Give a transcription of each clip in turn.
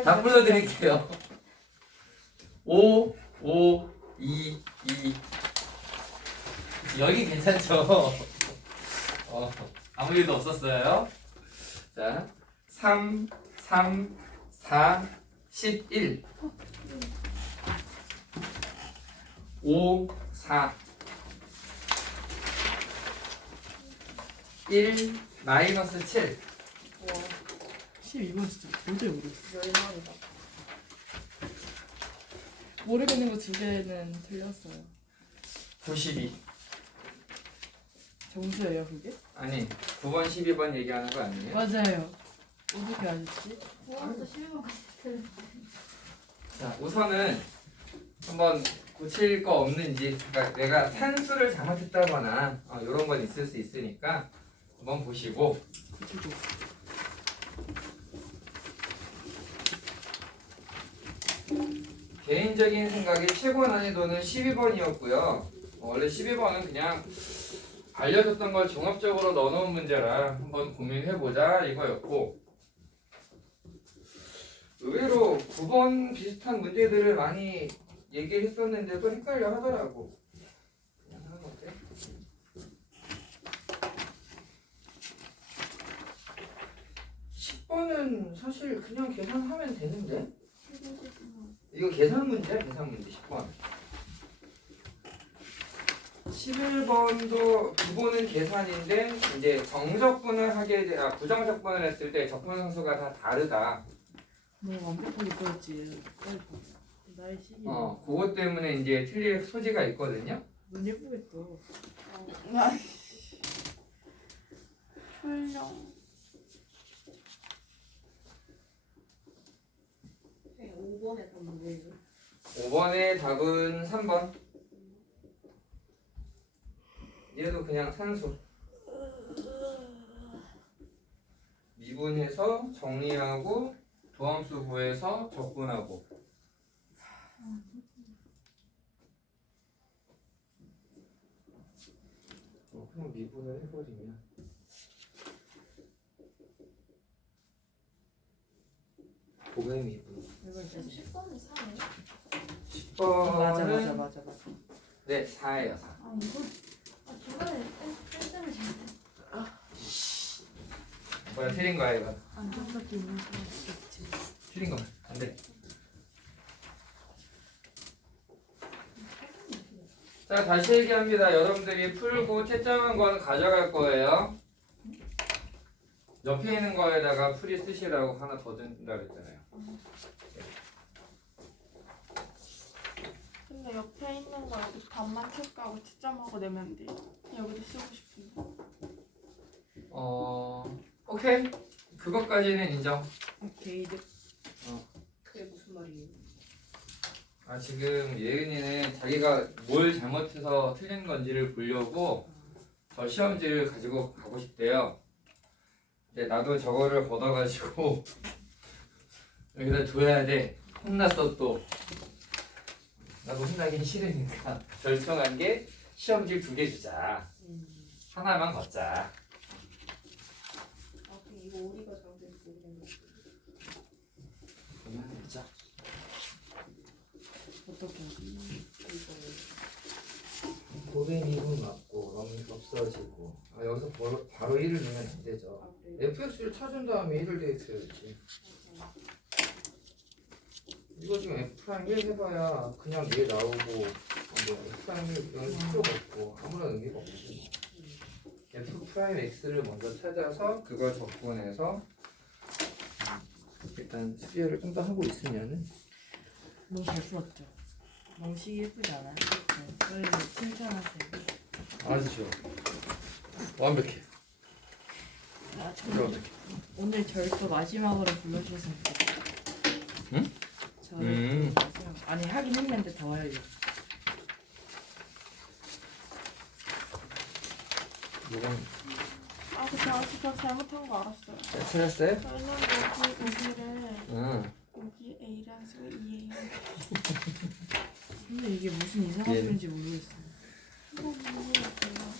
다 풀어드릴게요. 5, 5, 2, 2. 여기 괜찮죠? 아무 일도 없었어요. 자, 3, 3, 4, 11. 5, 4. 1, 마이너스 7. 12번 진짜 도저히 모르겠어. 열망이다. 모르겠는 거 두 개는 틀렸어요. 92. 점수예요 그게? 아니, 9번, 12번 얘기하는 거 아니에요? 맞아요. 어떻게 아셨지? 그것도 12번까지 틀렸어. 자, 우선은 한번 고칠 거 없는지, 그러니까 내가 산수를 잘못했다거나 이런 건 있을 수 있으니까 한번 보시고. 그치도. 개인적인 생각이 최고 난이도는 12번이었고요. 원래 12번은 그냥 알려줬던 걸 종합적으로 넣어놓은 문제라 한번 고민해보자 이거였고, 의외로 9번 비슷한 문제들을 많이 얘기했었는데도 헷갈려 하더라고. 그냥 하는 건데. 10번은 사실 그냥 계산하면 되는데? 이거 계산 문제야, 계산 문제 10번. 11번도 부분은 계산인데 이제 정적분을 하게 돼, 부정적분을 했을 때 적분 상수가 다 다르다. 너무 완벽하게 써야지. 나의 시기. 그것 때문에 이제 틀릴 소지가 있거든요. 눈 예쁘게 또. 훌륭. 5번에 답은 뭐예요? 5번의 답은 3번. 얘도 그냥 산수. 미분해서 정리하고 도함수 구해서 적분하고. 그럼 미분을 해버리면 고백 미분. 이걸 이제 10번은 4예요? 10번은 맞아. 네, 4예요. 4. 아 이거 중간에 땡땡을 잘해. 뭐야, 틀린 거야 이거. 안타깝게 있는 사람 있겠지. 틀린 거. 안 돼. 자, 다시 얘기합니다. 여러분들이 풀고 채점한 건 가져갈 거예요. 옆에 있는 거에다가 풀이 쓰시라고 하나 더 준다 그랬잖아요. 근데 옆에 있는 거 여기 반만 체크하고 채점하고 내면 돼. 여기도 쓰고 싶은데. 오케이. 그것까지는 인정. 오케이. 그게 무슨 말이에요? 지금 예은이는 자기가 뭘 잘못해서 틀린 건지를 보려고 저 시험지를 가지고 가고 싶대요. 근데 나도 저거를 걷어가지고 여기다 둬야 돼. 혼났어 또. 나도 혼나긴 싫으니까 결정한 게 시험지 2개 주자. 하나만 걷자. 아 그럼 이거 우리가 잘못해서 모르겠네. 그러면 보자. 어떻게 하지? 고백 미분 맞고 너무 없어지고. 여기서 바로 1을 넣으면 안 되죠. 아 그래요? fx를 찾은 다음에 1을 대입해야지. 이거 지금 f'1 해봐야 그냥 얘 나오고 f'1 여기 필요가 없고 아무런 의미가 없지. f'x를 먼저 찾아서 그걸 적분해서 일단 수열을 좀 더 하고 있으면은 너무 잘 풀었죠? 너무 시기 예쁘지 않아요? 네. 저희 칭찬하세요. 아주 좋아. 완벽해. 완벽해. 오늘 저를 또 마지막으로 불러주셨으면 좋겠어요. 응? 저를 또 마지막 아니 하긴 했는데 더 하려고. 이건 제가 진짜 잘못한 거 알았어요. 찾았어요? 저는 여기를 응. 여기 A랑 쓰고 2A. 근데 이게 무슨 이상한 예. 소리인지 모르겠어요. 이거 모르겠어요.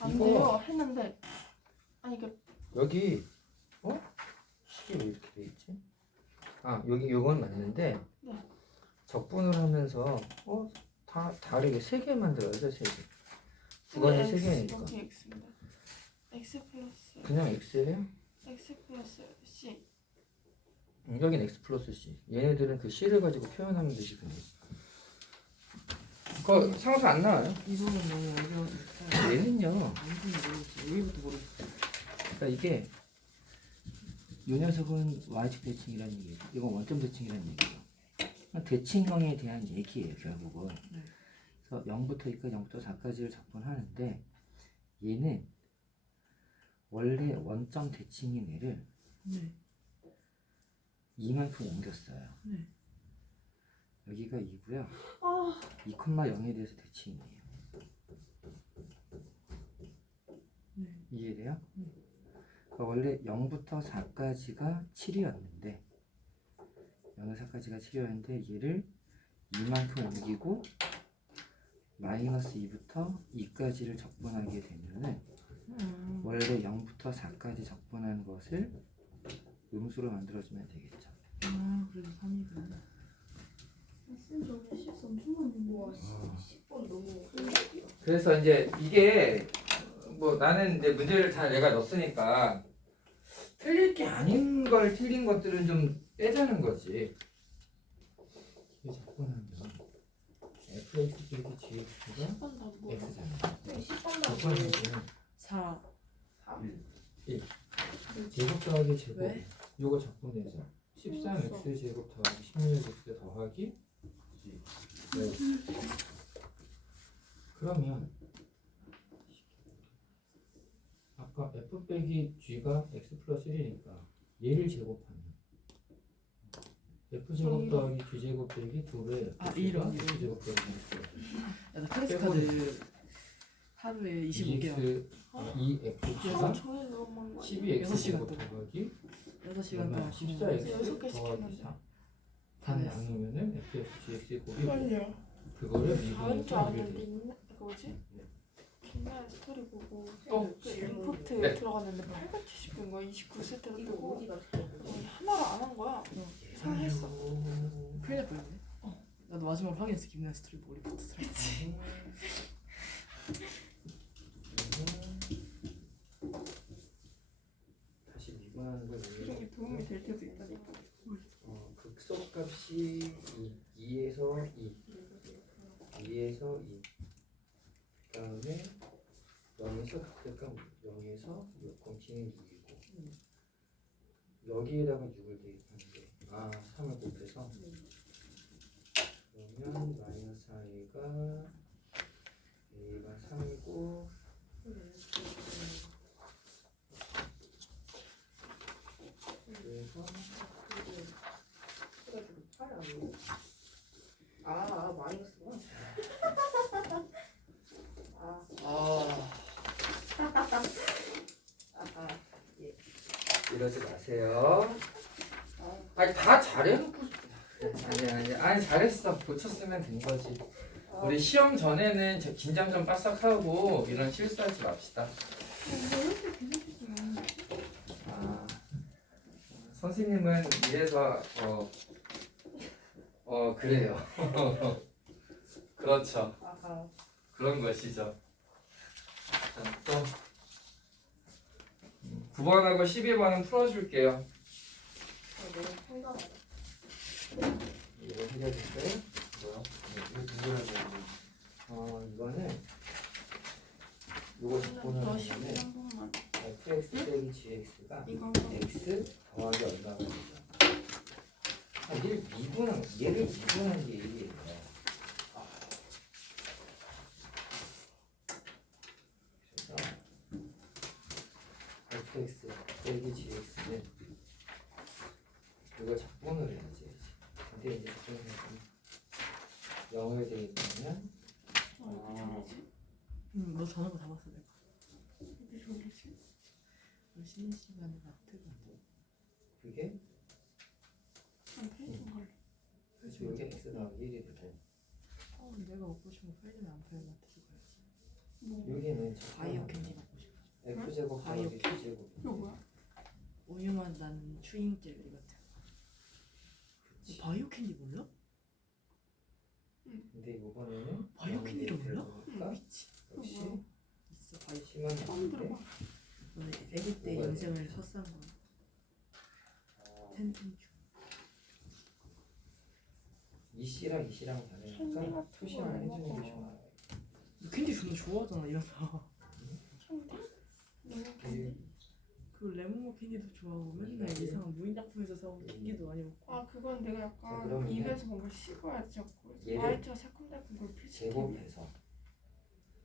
안 이거. 돼요. 했는데 아니 이게 여기 시계 왜 이렇게 돼 있지? 여기 요건 맞는데 네. 적분을 하면서 다 다르게 세 개 만들어야죠. 세 개. 구간이 세 개니까. 여기 x입니다. x 플러스 그냥 x예요? x 플러스 c. 여긴 x 플러스 c. 얘네들은 그 c를 가지고 표현하면 되지 근데. 그거 상수 안 나와요. 이거는 너무 어려우니까 얘는요. 완전 모르겠어요. 여기부터 모르겠어요. 그러니까 이게 요 녀석은 y축 대칭이라는 얘기예요. 이건 원점 대칭이라는 얘기예요. 대칭형에 대한 얘기예요 결국은. 네. 그래서 0부터 2까지 0부터 4까지를 적분하는데 얘는 원래 원점 대칭인 애를 네. 이만큼 옮겼어요. 네. 여기가 2고요. 아 2,0에 대해서 대칭이에요. 네. 이해돼요? 네. 그러니까 원래 0부터 4까지가 7이었는데 0에서 4까지가 7이었는데 얘를 이만큼 옮기고 마이너스 2부터 2까지를 적분하게 되면은 원래 0부터 4까지 적분한 것을 음수로 만들어주면 되겠죠. 그래서 3이구나. 쌤 저번에 실수 엄청 많이 했는데. 와 10번 너무 힘들게요. 그래서 이제 이게 뭐 나는 이제 문제를 다 내가 넣었으니까 틀릴 게 아닌 걸 틀린 것들은 좀 빼자는 거지. 이게 적분하면 fx 빼기 gx가 10번 다 뭐야? x잖아. 네, 10번 적분하면 나오고 4. 4? 1 제곱 더하기 제곱 왜? 요거 적분해서 13x 제곱 더하기 16x 더하기 g. 네. 그러면 아까 f 빼기 g가 x 플러스 1이니까 얘를 제곱하면 f 제곱 더하기 g 제곱 빼기 2배 이런. x 제곱 더하기 나 크레딧 카드 하루에 25개월. 2x가 저는 너무 12x 6시간 제곱 동안. 더하기 6시간 동안 14x 여섯 개 더하기 시켰는데. 4 다 나누면은 fx gx의 곱이 빨리요. 그거를 다른 줄 미분해서 알았는데 1대 있네? 그 뭐지? 빛나는 스토리 보고 또 그 임포트 네. 들어갔는데 870인 거야. 29세트를 이거 뜨고 어디가 들어가요? 하나로 안 한 거야. 이상했어. 큰일 날 뻔했네. 나도 마지막으로 확인했어. 김나 스토리 머리 붙었어. 다시 미분하는 걸 이게 도움이 될 때도 있다니까. 극소값이 2에서 2 2에서 2 그다음에 0에서 극대값 0에서 6 공치는 6이고 여기에다가 6을 대입하는 게 3을 곱해서 그러면 마이너스 i가 a가 3이고 그래서 그래가지고 8 아니에요? 마이너스구나. 예. 이러지 마세요. 아니 다 잘해놓고 아니 잘했어. 고쳤으면 된 거지. 우리 시험 전에는 저 긴장 좀 바싹하고 이런 실수하지 맙시다. 선생님은 이래서 그래요. 그렇죠. 아하. 그런 것이죠. 자, 또 9번하고 12번은 풀어줄게요. 너무 상담하다. 이거 해결됐어요? 뭐요? 이거 누구라고 이거는 요거 적분을 너 하면 11 한 번만. fx 빼기 gx가 이거 한 번. x 더하기 얼마가 되죠? 얘를 미분한 게 얘기예요. 그래서 fx 빼기 gx는 이걸 적분을 해야지. 근데 이제 적분을 0을 대입하면 너 전화가 다 봤어 내가. 어디 졸리지? 우리 쉬는 시간에 마트가. 그게 한 페이지 걸려. 그래서 이게 x 더하기 1이 되고 내가 먹고 싶은 팔리면 안 팔면 마트로 가야지. 뭐 여기는 바이오 캔디 먹고 싶어. f제곱 더하기 바이오 b제곱 이거 뭐야? 우유만 난 추잉 젤리 같은. 바이오 캔디 몰라? 근데 이번에는 바이오 캔디를 몰라? 보니까 미치. 역시 뭐야? 있어 바이오. 심한 처음 건데 들어봐. 이번에 아기 때 뭐가 영상을 샀던 거. 텐텐 주. 이 씨랑 이 씨랑 다르니까 캔디가 표시만 해주는 게 좋아. 좋아요. 캔디 존나 좋아하잖아 이러서. 캔디? 너무 그 캔디? 그 레몬맛 캔디도 좋아하고 맨날 이상한 무인 작품에서 사온 캔디도 많이 먹고. 아 그건 내가 자, 약간 그러면은 입에서 뭔가 씹어야지 자꾸 얘를 화이트가 새콤달콤 걸 필수. 제곱해서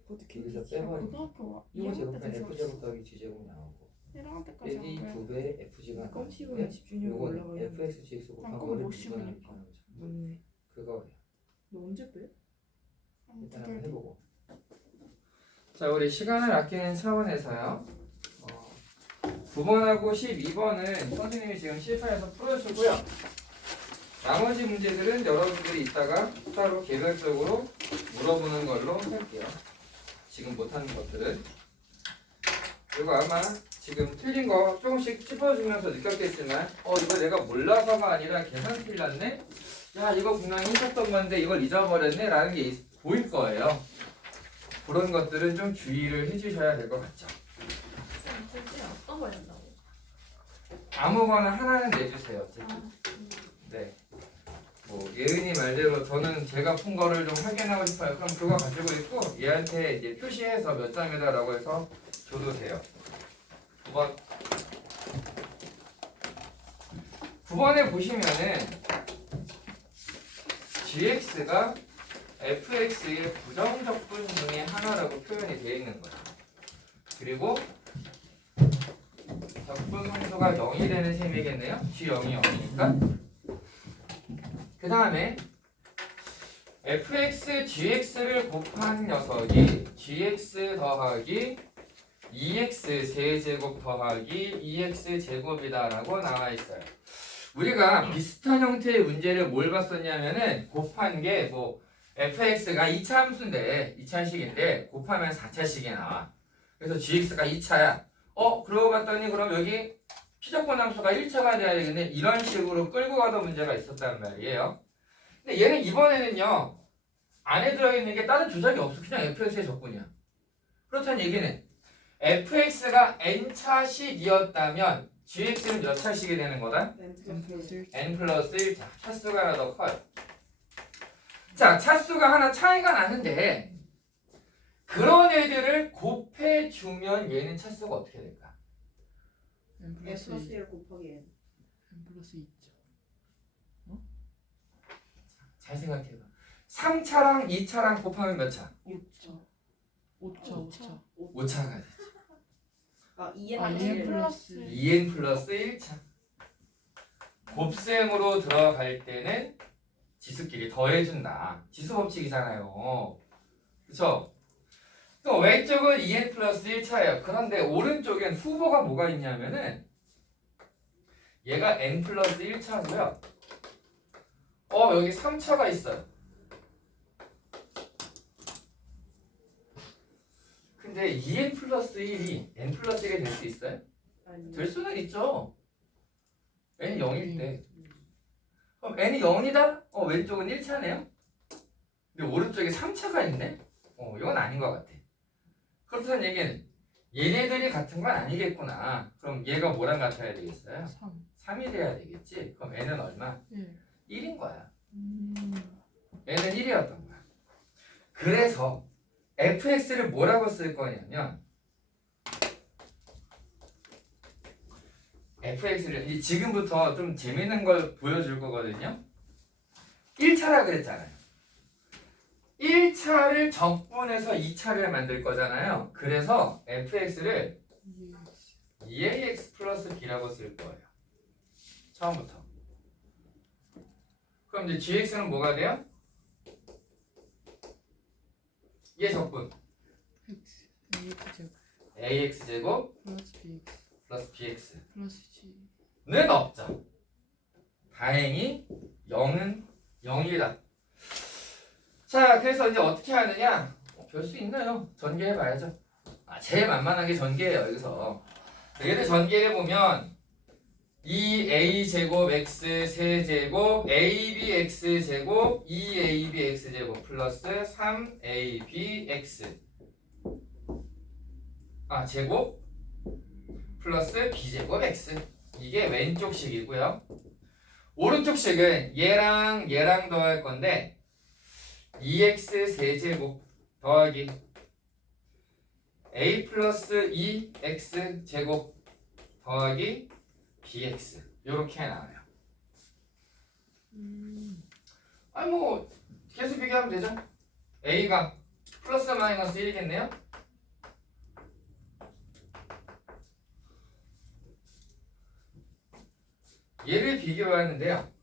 그것도 여기서 캔디지. 빼버리면 고등학교 와. 이거 2학년 제곱하면 때도 F 제곱 더하기 G 제곱 나오고 1학년 때까지 안 빼기 그래. 2배 FG가 껌 씹으면 나오는데 집중력이 요건 올라가요. FX GX 곱한 난 거를 껌못 누가 씹으니까. 맞네. 그거예요. 너 언제 빼? 일단 한번 해보고. 자, 우리 시간을 아끼는 차원에서요. 9번하고 12번은 선생님이 지금 실판에서 풀어주고요. 나머지 문제들은 여러분들이 이따가 따로 개별적으로 물어보는 걸로 할게요. 지금 못하는 것들은. 그리고 아마 지금 틀린 거 조금씩 짚어주면서 느꼈겠지만 이거 내가 몰라서가 아니라 계산 틀렸네? 야 이거 분명히 했었던 건데 이걸 잊어버렸네? 라는 게 보일 거예요. 그런 것들은 좀 주의를 해주셔야 될 것 같죠. 쌤, 둘째 어떤 걸 한다고? 아무거나 하나는 내주세요. 어쨌든. 네. 뭐 예은이 말대로 저는 제가 푼 거를 좀 확인하고 싶어요. 그럼 그거 가지고 있고 얘한테 이제 표시해서 몇 점이다라고 해서 줘도 돼요. 9번에 보시면은 gx가 fx의 부정적분 중에 하나라고 표현이 되어 있는 거예요. 그리고 적분 상수가 0이 되는 셈이겠네요. g0이 0이니까. 그 다음에 fx, gx를 곱한 녀석이 gx 더하기 2x 세제곱 더하기 2x 제곱이다라고 나와 있어요. 우리가 비슷한 형태의 문제를 뭘 봤었냐면은 곱한 게 뭐 fx가 2차 함수인데 2차식인데 곱하면 4차식이 나와. 그래서 gx가 2차야. 그러고 봤더니 그럼 여기 피적분 함수가 1차가 돼야 되겠네. 이런 식으로 끌고 가던 문제가 있었단 말이에요. 근데 얘는 이번에는요 안에 들어있는 게 다른 조작이 없어. 그냥 fx의 적분이야. 그렇다는 얘기는 fx가 n차식이었다면 gx는 몇 차식이 되는 거다? n 플러스 1차. 차수가 하나 더 커요. 자, 차수가 하나 차이가 나는데 그런 애들을 곱해주면 얘는 차수가 어떻게 될까? n 플러스 1 곱하기 n. n 플러스 2죠. 잘 생각해봐. 3차랑 2차랑 곱하면 몇 차? 5차. 5차. 5차가 되지. 아, 2n 아, 2n 플러스 2n 플러스 1차. 곱셈으로 들어갈 때는 지수끼리 더해준다. 지수법칙이잖아요. 그쵸? 또 왼쪽은 2n 플러스 1차예요. 그런데 오른쪽엔 후보가 뭐가 있냐면은 얘가 n 플러스 1차고요. 여기 3차가 있어요. 근데 2n 플러스 1이 n 플러스 1이 될 수 있어요? 될 수는 있죠. n이 0일 때. 그럼 n이 0이다? 왼쪽은 1차네요? 근데 오른쪽에 3차가 있네? 이건 아닌 것 같아. 그렇다는 얘기는 얘네들이 같은 건 아니겠구나. 그럼 얘가 뭐랑 같아야 되겠어요? 3. 3이 돼야 되겠지? 그럼 n은 얼마? 1. 1인 거야. n은 1이었던 거야. 그래서 fx를 뭐라고 쓸 거냐면 fx를 지금부터 좀 재밌는 걸 보여줄 거거든요. 1차라 그랬잖아요. 1차를 적분해서 2차를 만들 거잖아요. 그래서 fx를 2ax 플러스 b라고 쓸 거예요. 처음부터. 그럼 이제 gx는 뭐가 돼요? 얘 적분 x. ax 제곱 ax 제곱 플러스 bx 플러스 bx 플러스 g. 는 없죠. 다행히 0은 0이다. 자, 그래서 이제 어떻게 하느냐? 별 수 있나요? 전개해봐야죠. 제일 만만한 게 전개예요. 여기서 얘를 전개해보면 2a제곱 x 세제곱 abx제곱 2abx제곱 플러스 3abx 제곱 플러스 b제곱 x. 이게 왼쪽 식이고요. 오른쪽 식은 얘랑 얘랑 더할 건데 2x 세제곱 더하기 a 플러스 2x 제곱 더하기 bx 이렇게 나와요. 아니 뭐 계속 비교하면 되죠. a가 플러스 마이너스 1이겠네요. 얘를 비교하는데요.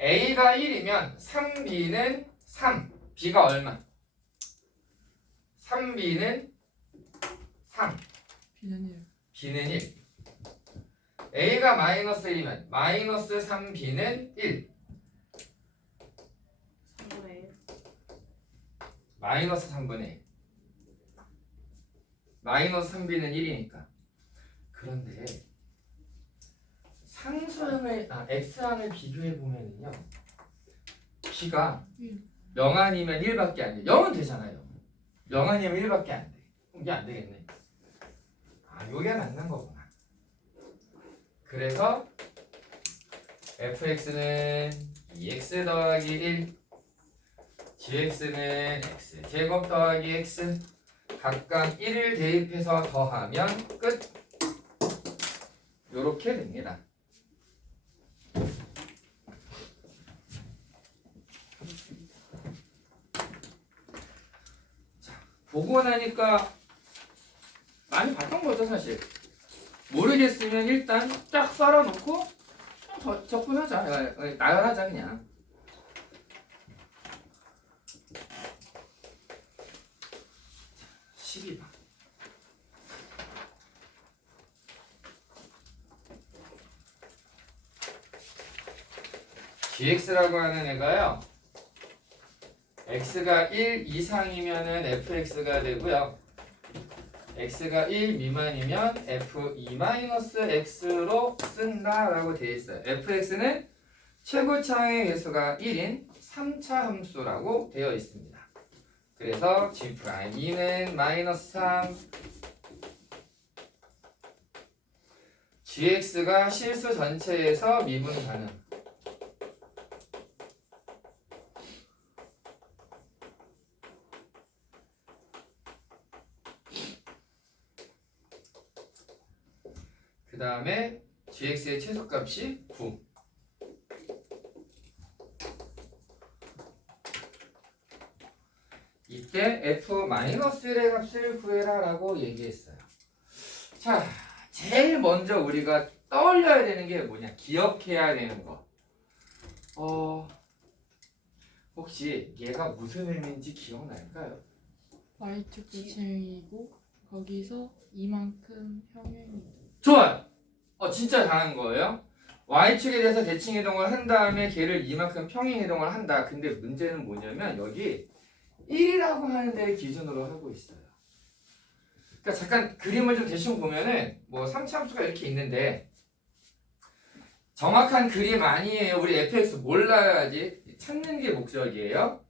a가 1이면 3b는 3, b가 얼마? 3b는 3, B는 1. b는 1. a가 마이너스 1이면 마이너스 3b는 1, 3분의 1. 마이너스 3분의 1. 마이너스 3b는 1이니까. 그런데 상수항을 x항을 비교해 보면은요, b가 0 아니면 1밖에 안 돼. 0은 되잖아요. 0 아니면 1밖에 안 돼. 그럼 이게 안 되겠네. 요게 맞는 거구나. 그래서 fx는 2x 더하기 1, gx는 x 제곱 더하기 x, 각각 1을 대입해서 더하면 끝. 요렇게 됩니다. 보고 나니까 많이 봤던 거죠 사실. 모르겠으면 일단 쫙 썰어놓고 좀 접근하자. 나열하자 그냥. 자, 12번. gx라고 하는 애가요, x가 1 이상이면은 fx가 되고요, x가 1 미만이면 f2-x로 쓴다라고 되어 있어요. fx는 최고차의 개수가 1인 3차 함수라고 되어 있습니다. 그래서 g'2는 마이너스 3, gx가 실수 전체에서 미분 가능. 그 다음에 gx의 최소값이 9. 이때 f-1의 값을 구해라 라고 얘기했어요. 자, 제일 먼저 우리가 떠올려야 되는 게 뭐냐, 기억해야 되는 거. 혹시 얘가 무슨 의미인지 기억날까요? Y축 대칭이고 거기서 이만큼 평행이동. 좋아요. 진짜 잘한 거예요. Y축에 대해서 대칭 이동을 한 다음에 걔를 이만큼 평행 이동을 한다. 근데 문제는 뭐냐면 여기 1이라고 하는 데를 기준으로 하고 있어요. 그러니까 잠깐 그림을 좀 대충 보면은 뭐 3차 함수가 이렇게 있는데 정확한 그림 아니에요. 우리 fx 몰라야지. 찾는 게 목적이에요.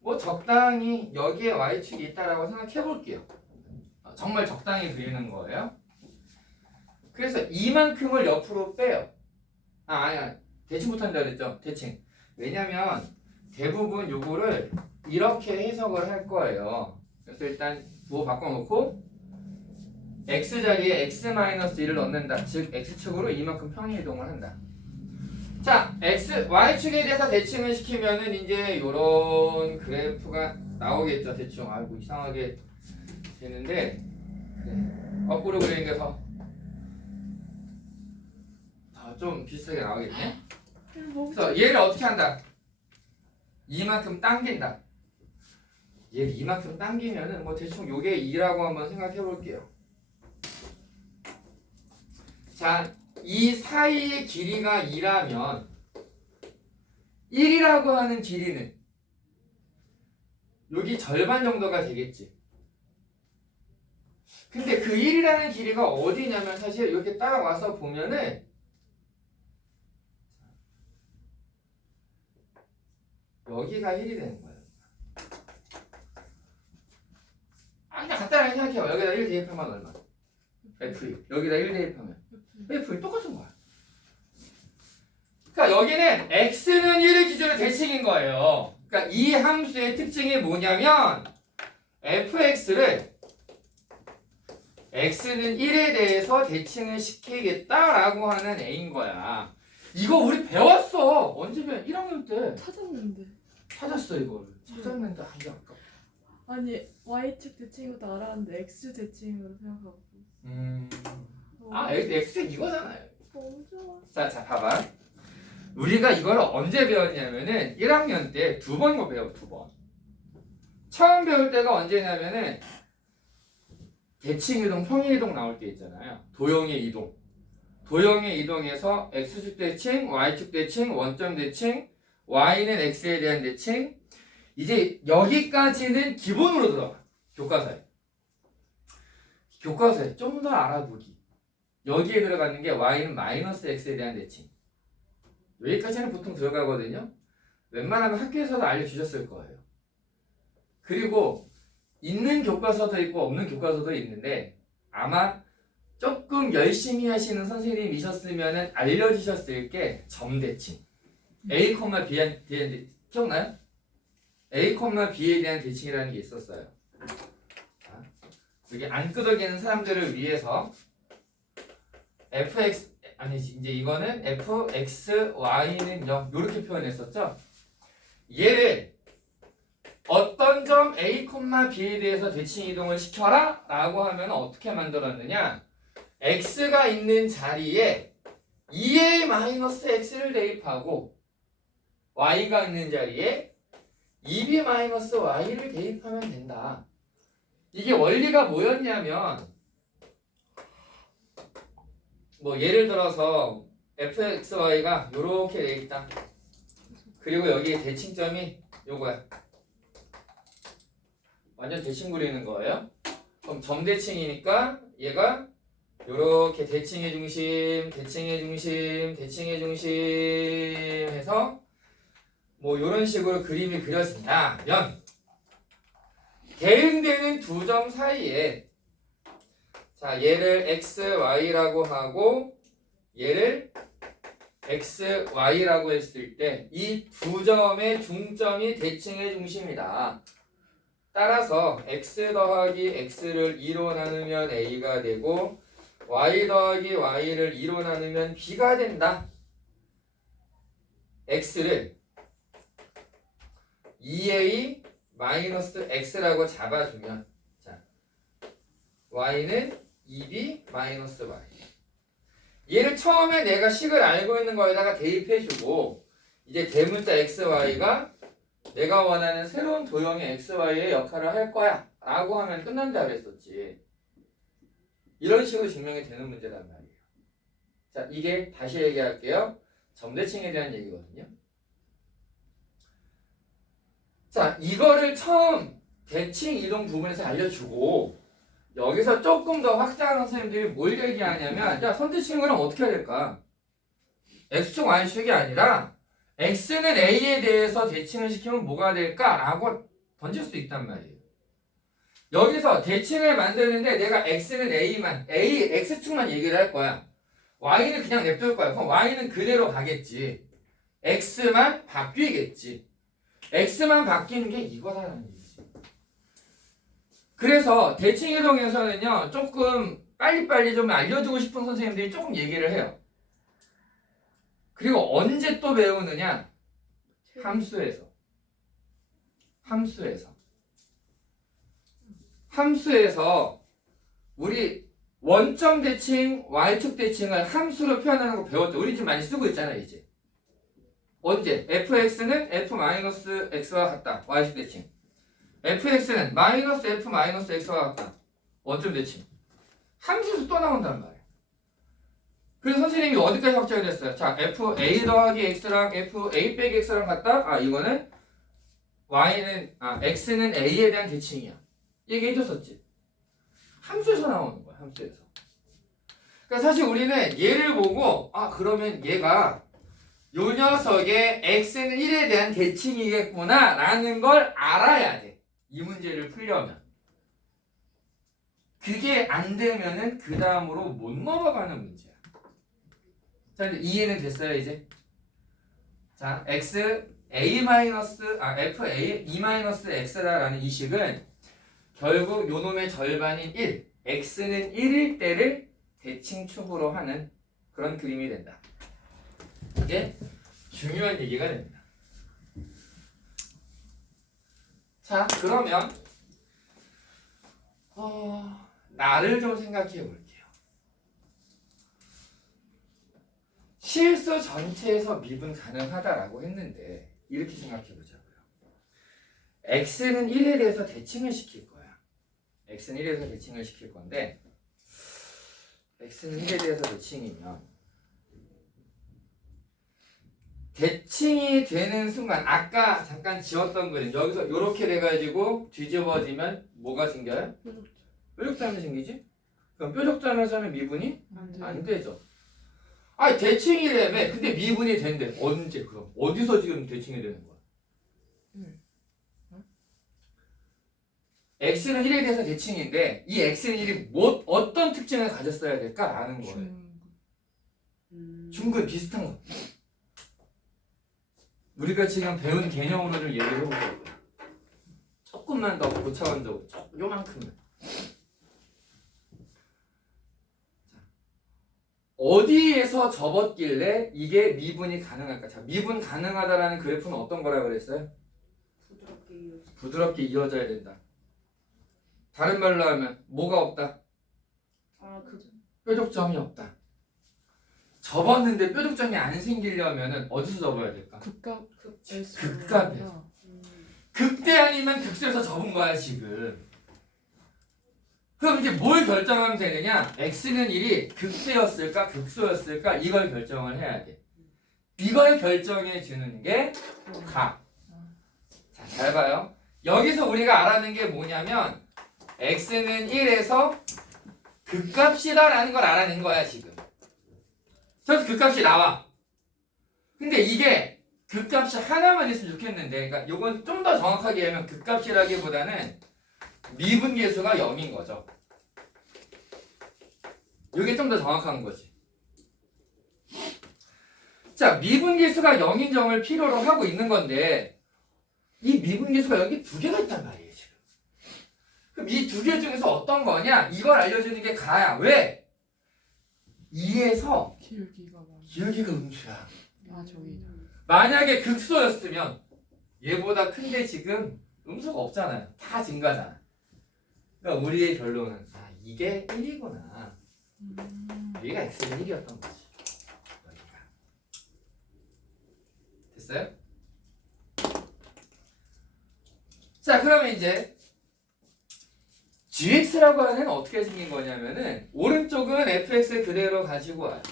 뭐 적당히 여기에 Y축이 있다라고 생각해 볼게요. 정말 적당히 그리는 거예요. 그래서 이만큼을 옆으로 빼요. 아니야. 대칭 못한다 그랬죠? 대칭. 왜냐면 대부분 요거를 이렇게 해석을 할 거예요. 그래서 일단 부호 바꿔놓고 x 자리에 x-1을 넣는다. 즉 x축으로 이만큼 평행 이동을 한다. 자, y축에 대해서 대칭을 시키면은 이제 요런 그래프가 나오겠죠. 대충. 아이고 이상하게 되는데 그래. 거꾸로 그리는 게 좀 비슷하게 나오겠네. 그래서 얘를 어떻게 한다? 이만큼 당긴다. 얘를 이만큼 당기면은 뭐 대충 요게 2라고 한번 생각해 볼게요. 자, 이 사이의 길이가 2라면 1이라고 하는 길이는 여기 절반 정도가 되겠지. 근데 그 1이라는 길이가 어디냐면 사실 이렇게 따라와서 보면은 여기가 1이 되는 거예요. 그냥 간단하게 생각해요. 여기다 1 대입하면 얼마? F2. 여기다 1 대입하면 F2 똑같은 거야. 그러니까 여기는 x는 1을 기준으로 대칭인 거예요. 그러니까 이 함수의 특징이 뭐냐면 fx를 x는 1에 대해서 대칭을 시키겠다라고 하는 A인 거야. 이거 우리 배웠어. 언제 배웠? 1학년 때 찾았는데. 찾았어 이거를. 찾았는데 아주 아까. 아니 y축 대칭으로 알았는데 x 대칭으로 생각하고. x 이거잖아요. 너무 좋아. 자 봐봐. 우리가 이걸 언제 배웠냐면은 1학년 때 2번 거 배워 2번. 처음 배울 때가 언제냐면은 대칭 이동, 평행 이동 나올 때 있잖아요. 도형의 이동. 도형의 이동에서 x축 대칭, y축 대칭, 원점 대칭, y는 x에 대한 대칭. 이제 여기까지는 기본으로 들어가. 교과서에. 교과서에 좀 더 알아보기. 여기에 들어가는 게 y는 마이너스 x에 대한 대칭. 여기까지는 보통 들어가거든요. 웬만하면 학교에서도 알려주셨을 거예요. 그리고 있는 교과서도 있고 없는 교과서도 있는데 아마 조금 열심히 하시는 선생님이셨으면 알려주셨을 게 점대칭. A, B에 대한 기억나요? A, B에 대한 대칭이라는 게 있었어요. 자, 여기 안 끄덕이는 사람들을 위해서 fx 아니지 이제 이거는 fx, y는 0 이렇게 표현했었죠. 얘를 어떤 점 a, b에 대해서 대칭 이동을 시켜라 라고 하면 어떻게 만들었느냐. x가 있는 자리에 2a-x를 대입하고 y가 있는 자리에 2b-y를 대입하면 된다. 이게 원리가 뭐였냐면 뭐 예를 들어서 fxy가 요렇게 돼 있다. 그리고 여기에 대칭점이 요거야. 완전 대칭 그리는 거예요. 그럼 점대칭이니까 얘가 요렇게 대칭의 중심, 대칭의 중심, 대칭의 중심 해서 뭐 요런 식으로 그림이 그려진다면 대응되는 두 점 사이에 자 얘를 x, y라고 하고 얘를 x, y라고 했을 때 이 두 점의 중점이 대칭의 중심이다. 따라서 x 더하기 x를 2로 나누면 a가 되고 y 더하기 y를 2로 나누면 b가 된다. x를 2a-x라고 잡아주면 자 y는 2b-y 얘를 처음에 내가 식을 알고 있는 거에다가 대입해주고 이제 대문자 xy가 내가 원하는 새로운 도형의 xy의 역할을 할 거야 라고 하면 끝난다 그랬었지. 이런 식으로 증명이 되는 문제란 말이에요. 자 이게 다시 얘기할게요. 점대칭에 대한 얘기거든요. 자 이거를 처음 대칭 이동 부분에서 알려주고 여기서 조금 더 확장하는 선생님들이 뭘 얘기하냐면 야 선대칭은 그럼 어떻게 해야 될까? x축 y축이 아니라 x는 a에 대해서 대칭을 시키면 뭐가 될까? 라고 던질 수 있단 말이에요. 여기서 대칭을 만드는데 내가 x는 x축만 얘기를 할 거야. y는 그냥 냅둘 거야. 그럼 y는 그대로 가겠지. x만 바뀌겠지. x만 바뀌는 게 이거다라는 얘기지. 그래서 대칭 이동에서는요 조금 빨리빨리 좀 알려주고 싶은 선생님들이 조금 얘기를 해요. 그리고 언제 또 배우느냐? 함수에서 우리 원점 대칭, y축 대칭을 함수로 표현하는 거 배웠죠. 우리 지금 많이 쓰고 있잖아요 이제. 언제? fx는 f-x와 같다. y축 대칭. fx는 마이너스 f-x와 같다. 원점 대칭. 함수에서 또 나온단 말이에요. 그래서 선생님이 어디까지 확정이 됐어요? 자, fa 더하기 x랑 fa 빼기 x랑 같다? 아, 이거는 x는 a에 대한 대칭이야. 얘기해줬었지. 함수에서 나오는 거야. 함수에서. 그러니까 사실 우리는 얘를 보고 그러면 얘가 요 녀석의 x는 1에 대한 대칭이겠구나 라는 걸 알아야 돼. 이 문제를 풀려면. 그게 안 되면은 그 다음으로 못 넘어가는 문제야. 자, 이제 이해는 됐어요, 이제? 자, f x라는 이 식은 결국 요 놈의 절반인 1, x는 1일 때를 대칭축으로 하는 그런 그림이 된다. 이게 중요한 얘기가 됩니다. 자, 그러면 나를 좀 생각해 볼게요. 실수 전체에서 미분 가능하다라고 했는데 이렇게 생각해 보자고요. x는 1에 대해서 대칭을 시킬 거야. x는 1에 대해서 대칭을 시킬 건데 x는 1에 대해서 대칭이면 대칭이 되는 순간 아까 잠깐 지웠던 그림 여기서 이렇게 돼가지고 뒤집어지면 뭐가 생겨요? 뾰족점이 생기지? 그럼 뾰족점에서는 미분이 안 되죠. 아니 대칭이라며 근데 미분이 된대. 언제 그럼? 어디서 지금 대칭이 되는 거야? x는 1에 대해서 대칭인데 이 x는 1이 어떤 특징을 가졌어야 될까라는 거예요. 중근 비슷한 거. 우리가 지금 배운 개념으로 좀 얘기를 해보자고요. 조금만 더 고차원적으로 요만큼만. 어디에서 접었길래 이게 미분이 가능할까? 자, 미분 가능하다라는 그래프는 어떤 거라고 그랬어요? 부드럽게 이어져야 된다. 다른 말로 하면 뭐가 없다? 뾰족점이 없다. 접었는데 뾰족점이 안 생기려면은 어디서 접어야 될까? 극값에서. 극대 아니면 극소에서 접은 거야 지금. 그럼 이제 뭘 결정하면 되느냐? x는 1이 극대였을까 극소였을까 이걸 결정을 해야 돼. 이걸 결정해 주는 게 값. 자, 잘 봐요. 여기서 우리가 알아낸 게 뭐냐면 x는 1에서 극값이다라는 걸 알아낸 거야 지금. 저기서 극값이 나와. 근데 이게 극값이 하나만 있으면 좋겠는데, 그러니까 요건 좀 더 정확하게 하면 극값이라기보다는 미분계수가 0인 거죠. 이게 좀 더 정확한 거지. 자, 미분계수가 0인 점을 필요로 하고 있는 건데 이 미분계수가 여기 두 개가 있단 말이에요 지금. 그럼 이 두 개 중에서 어떤 거냐? 이걸 알려주는 게 가야. 왜? 2에서 기울기가 음수야. 저기. 만약에 극소였으면 얘보다 큰데 지금 음수가 없잖아요. 다 증가잖아. 그러니까 우리의 결론은 이게 1이구나. 여기가 x는 1이었던 거지. 여기가. 됐어요? 자, 그러면 이제 gx라고 하는 애는 어떻게 생긴 거냐면은 오른쪽은 fx 그대로 가지고 와요.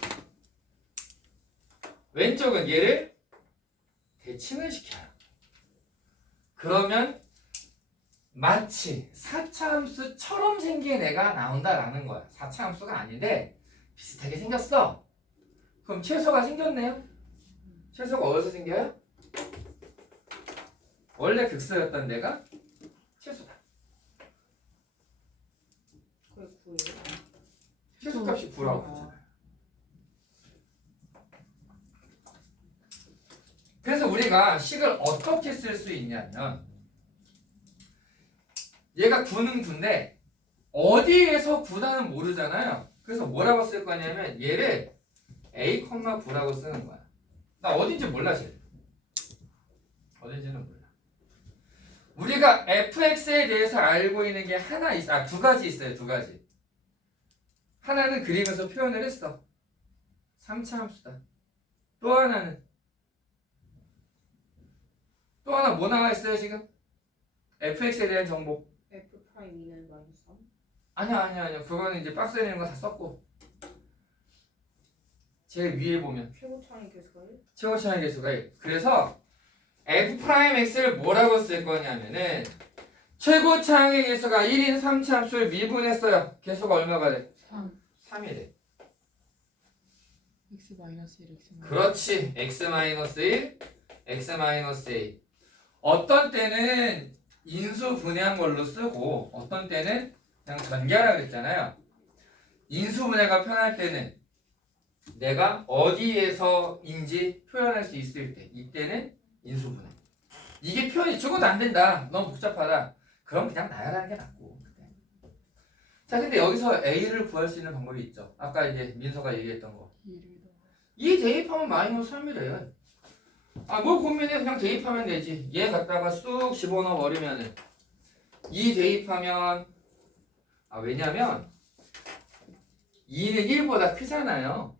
왼쪽은 얘를 대칭을 시켜요. 그러면 마치 4차 함수처럼 생긴 애가 나온다라는 거야. 4차 함수가 아닌데 비슷하게 생겼어. 그럼 최소가 생겼네요. 최소가 어디서 생겨요? 원래 극소였던 데가 최소다. 최소값이 9라고 했잖아요. 그래서 우리가 식을 어떻게 쓸 수 있냐면 얘가 9는 9인데 어디에서 9다는 모르잖아요. 그래서 뭐라고 쓸 거냐면 얘를 a, 9라고 쓰는 거야. 나 어딘지 몰라 지금. 어딘지는 몰라. 우리가 fx에 대해서 알고 있는 게 하나 있어. 두 가지 있어요. 두 가지. 하나는 그림에서 표현을 했어. 3차 함수다. 또 하나는 또 하나 뭐 나와 있어요 지금? fx에 대한 정보. F'2는 마이너스 3? 아니야. 그거는 이제 박스에 있는 거 다 썼고. 제일 위에 보면 최고 차이 계수가 1? 최고 차이 계수가 1. 그래서 f'x를 뭐라고 쓸 거냐면은 최고 차항의 개수가 1인 3차함수를 미분했어요. 개수가 얼마가 돼? 3 3이 돼. x 마이너스 1 x 그렇지. x-1, x-a. 어떤 때는 인수 분해한 걸로 쓰고 어떤 때는 그냥 전개하라 그랬잖아요. 인수 분해가 편할 때는 내가 어디에서인지 표현할 수 있을 때 이때는 인수 분해. 이게 표현이 죽어도 안 된다. 너무 복잡하다. 그럼 그냥 나열하는 게 낫고. 자, 근데 여기서 A를 구할 수 있는 방법이 있죠. 아까 이제 민서가 얘기했던 거. 2 대입하면 마이너스 3이래요. 아, 뭐 고민해. 그냥 대입하면 되지. 얘 갖다가 쑥 집어넣어 버리면은 2 대입하면 왜냐면 2는 1보다 크잖아요.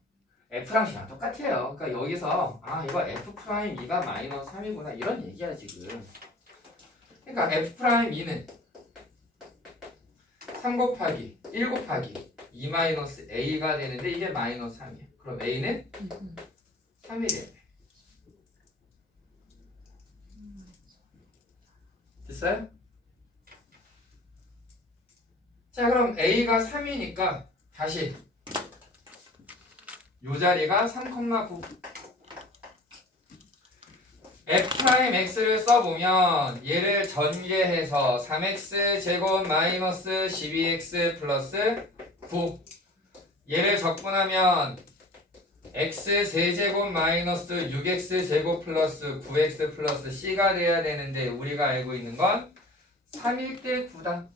F랑 C랑 똑같아요. 그러니까 여기서 이거 F'2가 마이너스 3이구나 이런 얘기야 지금. 그러니까 F'2는 3 곱하기 1 곱하기 2 마이너스 A가 되는데 이게 마이너스 3이에요. 그럼 A는 3이 돼요. 됐어요? 자, 그럼 A가 3이니까 다시 요 자리가 3,9 F'X를 써보면 얘를 전개해서 3X 제곱 마이너스 12X 플러스 9 얘를 적분하면 X 세제곱 마이너스 6X 제곱 플러스 9X 플러스 C가 돼야 되는데 우리가 알고 있는 건 3일 때 9다.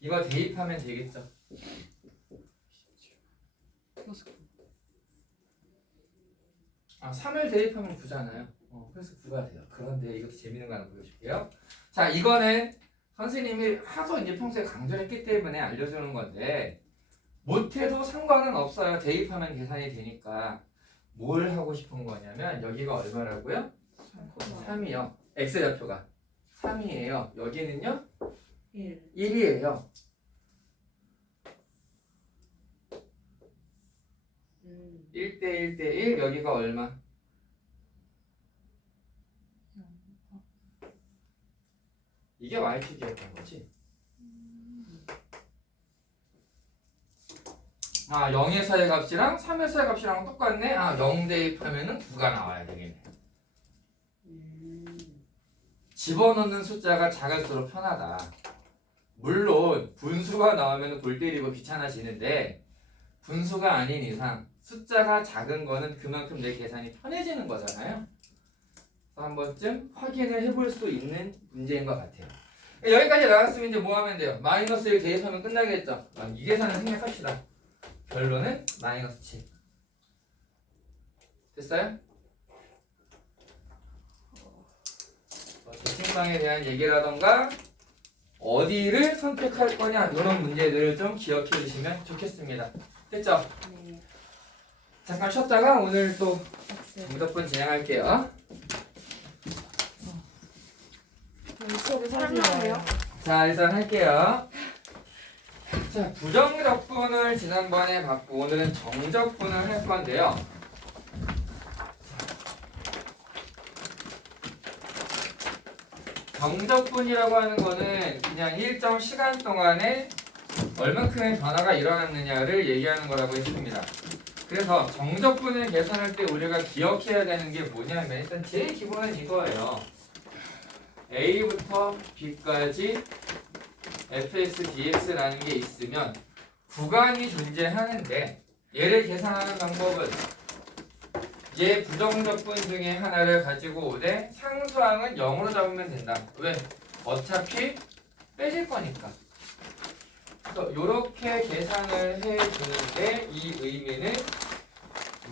이거 대입하면 되겠죠. 플러스 9 3을 대입하면 9잖아요. 그래서 9가 돼요. 그런데 이것도 재밌는 거 하나 보여줄게요. 자, 이거는 선생님이 하도 이제 평소에 강조를 했기 때문에 알려주는 건데 못해도 상관은 없어요. 대입하면 계산이 되니까. 뭘 하고 싶은 거냐면 여기가 얼마라고요? 3이요. x좌표가 3이에요. 여기는요? 1 1이에요. 1대 1대 1 여기가 얼마? 이게 y축이었던 거지. 0에서의 값이랑 3에서의 값이랑 똑같네. 0 대입하면은 9가 나와야 되겠네. 집어넣는 숫자가 작을수록 편하다. 물론 분수가 나오면 골 때리고 귀찮아지는데 분수가 아닌 이상 숫자가 작은 거는 그만큼 내 계산이 편해지는 거잖아요. 그래서 한 번쯤 확인을 해볼 수 있는 문제인 것 같아요. 여기까지 나왔으면 이제 뭐 하면 돼요? 마이너스 1 대입하면 끝나겠죠? 이 계산을 생략합시다. 결론은 마이너스 7. 됐어요? 대칭방에 대한 얘기라던가 어디를 선택할 거냐 이런 문제들을 좀 기억해 주시면 좋겠습니다. 됐죠? 네 잠깐 쉬었다가 오늘 또 X 정답분 진행할게요. 수업을 설명해요? 자, 일단 할게요. 자, 부정적분을 지난번에 봤고 오늘은 정적분을 할 건데요. 정적분이라고 하는 거는 그냥 일정 시간 동안에 얼만큼의 변화가 일어났느냐를 얘기하는 거라고 했습니다. 그래서 정적분을 계산할 때 우리가 기억해야 되는 게 뭐냐면 일단 제일 기본은 이거예요. A부터 B까지 fx, dx라는 게 있으면 구간이 존재하는데 얘를 계산하는 방법은 얘 부정적분 중에 하나를 가지고 오되 상수항은 0으로 잡으면 된다. 왜? 어차피 빼질 거니까. 그래서 이렇게 계산을 해주는데 이 의미는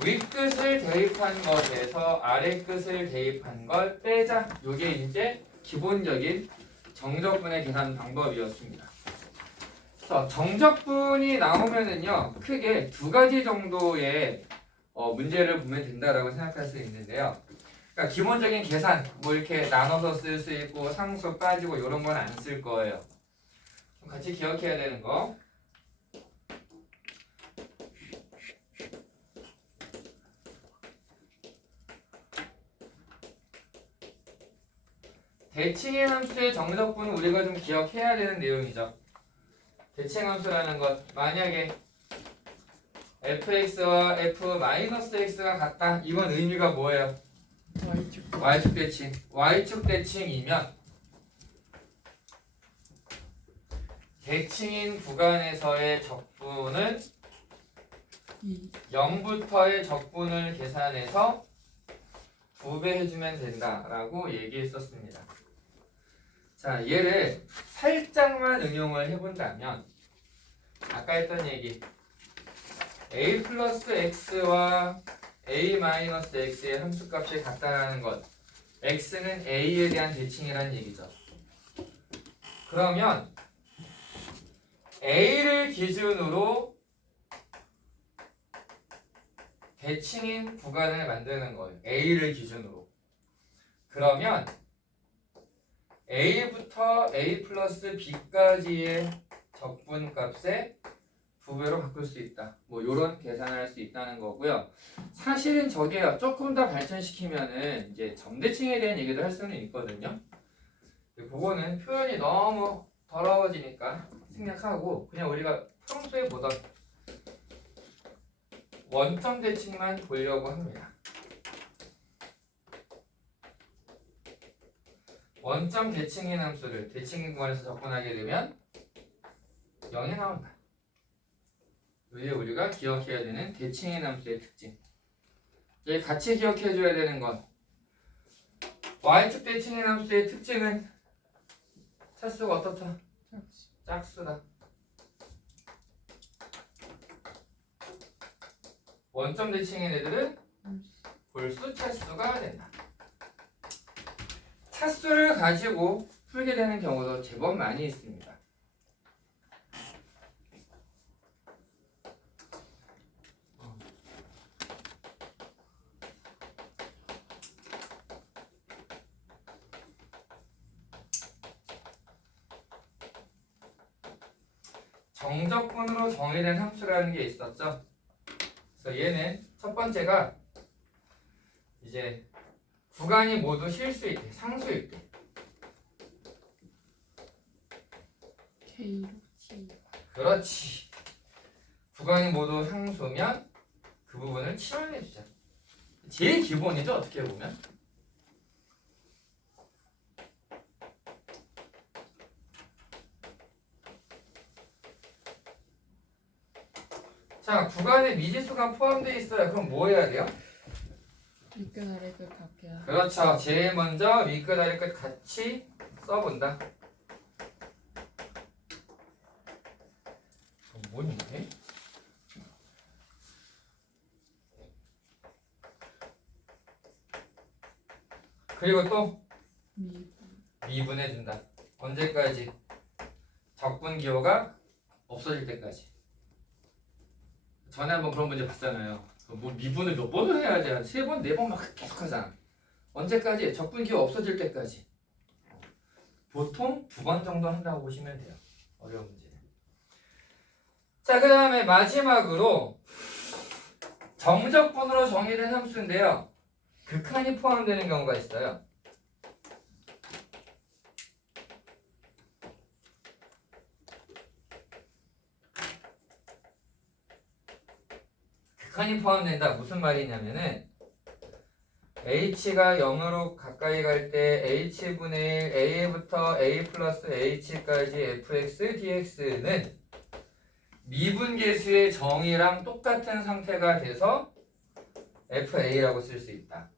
윗끝을 대입한 것에서 아랫끝을 대입한 걸 빼자. 이게 이제 기본적인 정적분의 계산 방법이었습니다. 그래서 정적분이 나오면은요 크게 두 가지 정도의 문제를 보면 된다라고 생각할 수 있는데요. 그러니까 기본적인 계산 뭐 이렇게 나눠서 쓸 수 있고 상수 빠지고 이런 건 안 쓸 거예요. 같이 기억해야 되는 거. 대칭의 함수의 정적분은 우리가 좀 기억해야 되는 내용이죠. 대칭 함수라는 것, 만약에 fx와 f-x가 같다. 이건 의미가 뭐예요? Y축. y축 대칭. y축 대칭이면 대칭인 구간에서의 적분은 0부터의 적분을 계산해서 2배 해주면 된다라고 얘기했었습니다. 자, 얘를 살짝만 응용을 해본다면 아까 했던 얘기 a 플러스 x와 a 마이너스 x의 함수값이 같다라는 것, x는 a에 대한 대칭이라는 얘기죠. 그러면 a를 기준으로 대칭인 구간을 만드는 거예요. a를 기준으로. 그러면 a부터 a 플러스 b까지의 적분값에 2배로 바꿀 수 있다. 뭐 요런 계산을 할 수 있다는 거고요. 사실은 저게요. 조금 더 발전시키면은 이제 점대칭에 대한 얘기도 할 수는 있거든요. 그거는 표현이 너무 더러워지니까 생략하고 그냥 우리가 평소에 보던 원점 대칭만 보려고 합니다. 원점 대칭인 함수를 대칭인 구간에서 접근하게 되면 0이 나온다. 이게 우리가 기억해야 되는 대칭인 함수의 특징. 이제 같이 기억해줘야 되는 건 y축 대칭인 함수의 특징은 차수가 어떻다? 짝수다. 원점 대칭인 애들은 볼수 차수가 된다. 차수를 가지고 풀게 되는 경우도 제법 많이 있습니다. 정적분으로 정의된 함수라는 게 있었죠. 그래서 얘는 첫 번째가 이제 구간이 모두 실수일 때, 상수일 때. K로 치. 그렇지. 구간이 모두 상수면 그 부분을 치환해 주자. 제일 기본이죠, 어떻게 보면. 자, 구간에 미지수가 포함되어 있어요. 그럼 뭐 해야 돼요? 밑끝 아래 끝 같게. 그렇죠. 제일 먼저 밑끝 아래 끝 같이 써본다. 뭐니? 그리고 또 미분해준다. 언제까지? 적분 기호가 없어질 때까지. 전에 한번 그런 문제 봤잖아요. 뭐 미분을 몇 번을 해야 돼? 3번, 4번 막 계속 하잖아. 언제까지? 적분 기호 없어질 때까지. 보통 2번 정도 한다고 보시면 돼요. 어려운 문제. 자, 그 다음에 마지막으로 정적분으로 정의된 함수인데요. 극한이 포함되는 경우가 있어요. 극한이 포함된다. 무슨 말이냐면은 h가 0으로 가까이 갈 때 h분의 1 a부터 a 플러스 h까지 fx dx는 미분계수의 정의랑 똑같은 상태가 돼서 fa라고 쓸 수 있다.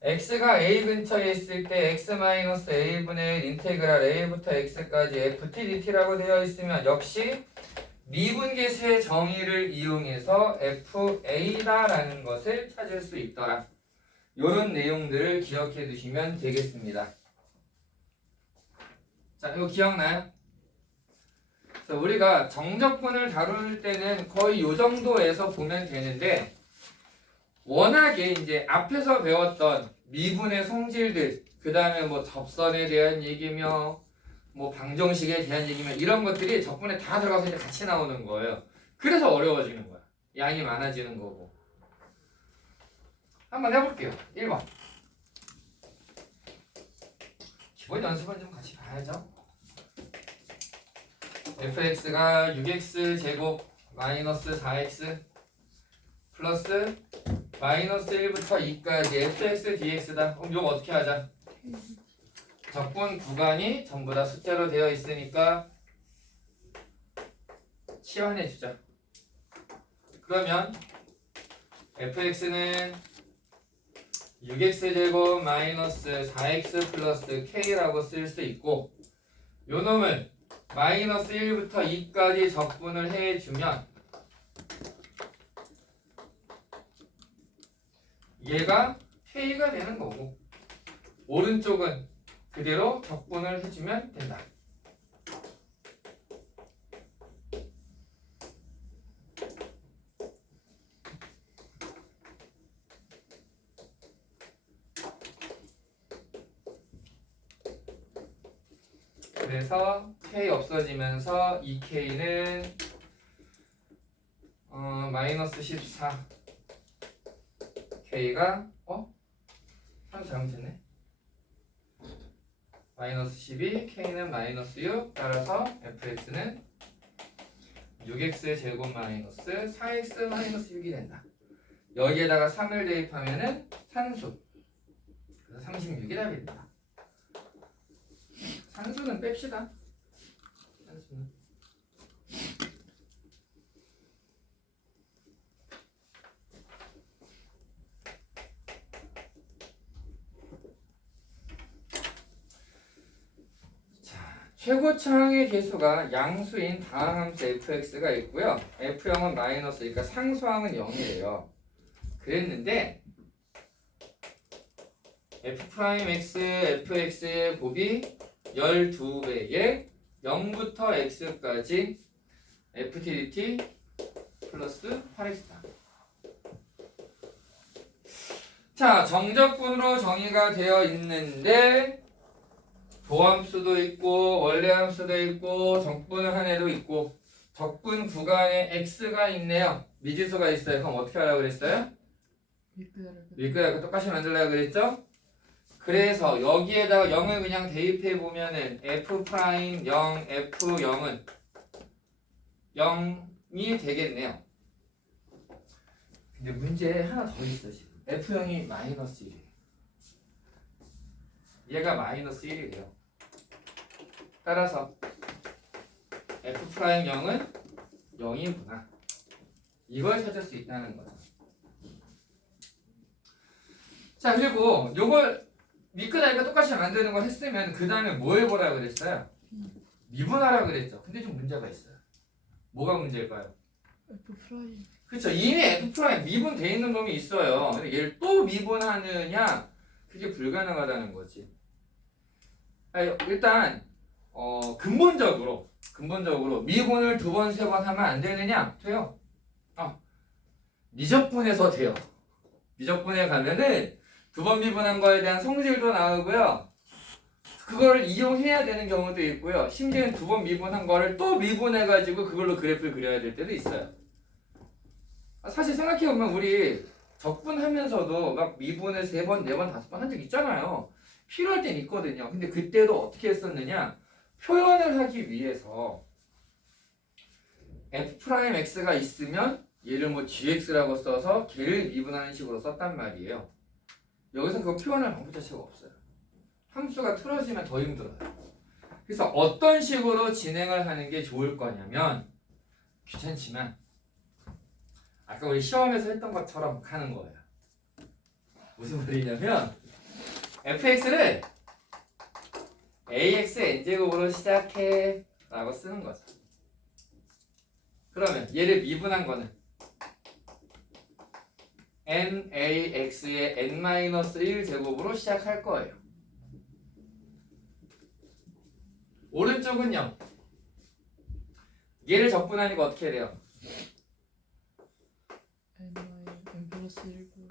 x가 a 근처에 있을 때 x-a분의 1 인테그랄 a부터 x까지 ft dt라고 되어 있으면 역시 미분계수의 정의를 이용해서 fa다라는 것을 찾을 수 있더라. 이런 내용들을 기억해 두시면 되겠습니다. 자, 이거 기억나요? 그래서 우리가 정적분을 다룰 때는 거의 이 정도에서 보면 되는데 워낙에 이제 앞에서 배웠던 미분의 성질들, 그 다음에 뭐 접선에 대한 얘기며 뭐 방정식에 대한 얘기며 이런 것들이 적분에 다 들어가서 이제 같이 나오는 거예요. 그래서 어려워지는 거야. 양이 많아지는 거고. 한번 해볼게요. 1번. 기본 연습은 좀 같이 봐야죠. fx가 6x 제곱 마이너스 4x 플러스 마이너스 1부터 2까지 fx dx다. 그럼 이거 어떻게 하자? 적분 구간이 전부 다 숫자로 되어 있으니까 치환해 주자. 그러면 fx는 6x 제곱 마이너스 4x 플러스 k라고 쓸 수 있고 요 놈을 마이너스 1부터 2까지 적분을 해주면 얘가 k가 되는 거고 오른쪽은 그대로 적분을 해주면 된다. 그래서 k 없어지면서 2k는 마이너스 14 k가 한수 잘못했네. 마이너스 12 k는 마이너스 6 따라서 fx는 6x 제곱 마이너스 4x 마이너스 6이 된다. 여기에다가 3을 대입하면은 산수 그래서 36이 답이 된다. 산수는 뺍시다. 산수는 최고차항의 개수가 양수인 다항함수 fx가 있고요. f0은 마이너스, 그러니까 상수항은 0이에요. 그랬는데 f'x, fx의 곱이 12배에 0부터 x까지 ftdt 플러스 8x다. 자, 정적분으로 정의가 되어 있는데 도함수도 있고 원래함수도 있고 적분을 한 애도 있고 적분 구간에 x가 있네요. 미지수가 있어요. 그럼 어떻게 하라고 그랬어요? 윗그릇 똑같이 만들라고 그랬죠? 그래서 여기에다가 0을 그냥 대입해 보면은 f'0, f0은 0이 되겠네요. 근데 문제에 하나 더 있어 지금. f0이 마이너스 1이에요. 얘가 마이너스 1이에요. 따라서 f'0은 0이구나. 이걸 찾을 수 있다는 거죠. 자, 그리고 요걸 밑그다리가 똑같이 만드는 걸 했으면 그 다음에 뭐 해보라 그랬어요? 미분하라 그랬죠. 근데 좀 문제가 있어요. 뭐가 문제일까요? F'. 그렇죠. 이미 f' 미분돼 있는 놈이 있어요. 근데 얘를 또 미분하느냐? 그게 불가능하다는 거지. 일단 근본적으로 미분을 2번, 3번 하면 안 되느냐? 돼요. 미적분에서 돼요. 미적분에 가면은 2번 미분한 거에 대한 성질도 나오고요. 그걸 이용해야 되는 경우도 있고요. 심지어는 2번 미분한 거를 또 미분해가지고 그걸로 그래프를 그려야 될 때도 있어요. 사실 생각해보면 우리 적분하면서도 막 미분을 3번, 4번, 5번 한 적 있잖아요. 필요할 땐 있거든요. 근데 그때도 어떻게 했었느냐? 표현을 하기 위해서 f'x가 있으면 얘를 뭐 gx라고 써서 걔를 미분하는 식으로 썼단 말이에요. 여기서 그 표현할 방법 자체가 없어요. 함수가 틀어지면 더 힘들어요. 그래서 어떤 식으로 진행을 하는 게 좋을 거냐면 귀찮지만 아까 우리 시험에서 했던 것처럼 하는 거예요. 무슨 말이냐면 fx를 ax n제곱으로 시작해 라고 쓰는 거죠. 그러면 얘를 미분한 거는 nax의 n-1 제곱으로 시작할 거예요. 오른쪽은요. 얘를 적분하니까 어떻게 돼요? n 플러스 1분.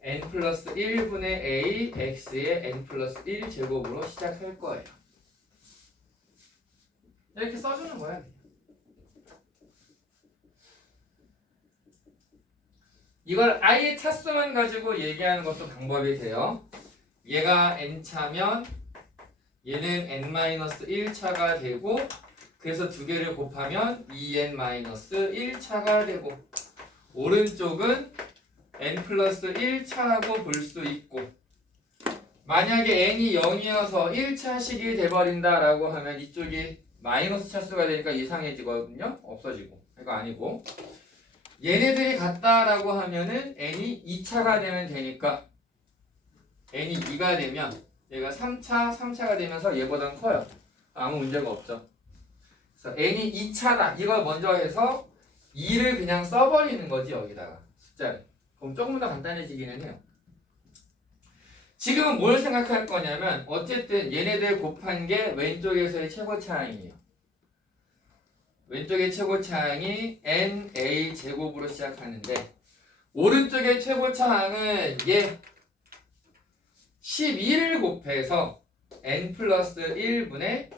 n 플러스 1분의 a x의 n 플러스 1 제곱으로 시작할 거예요. 이렇게 써주는 거야. 이걸 아예 차수만 가지고 얘기하는 것도 방법이 돼요. 얘가 n차면 얘는 n-1차가 되고 그래서 두 개를 곱하면 2n-1차가 되고 오른쪽은 n 플러스 1차라고 볼 수 있고 만약에 n이 0이어서 1차식이 돼버린다라고 하면 이쪽이 마이너스 차수가 되니까 이상해지거든요. 없어지고 이거 아니고 얘네들이 같다라고 하면은 n이 2차가 되면 되니까 n이 2가 되면 얘가 3차가 되면서 얘보다는 커요. 아무 문제가 없죠. 그래서 n이 2차다 이걸 먼저 해서 2를 그냥 써버리는 거지 여기다가 숫자를. 그럼 조금 더 간단해지기는 해요. 지금은 뭘 생각할 거냐면 어쨌든 얘네들 곱한 게 왼쪽에서의 최고차항이에요. 왼쪽의 최고차항이 NA 제곱으로 시작하는데 오른쪽의 최고차항은 얘 12를 곱해서 N 플러스 1분의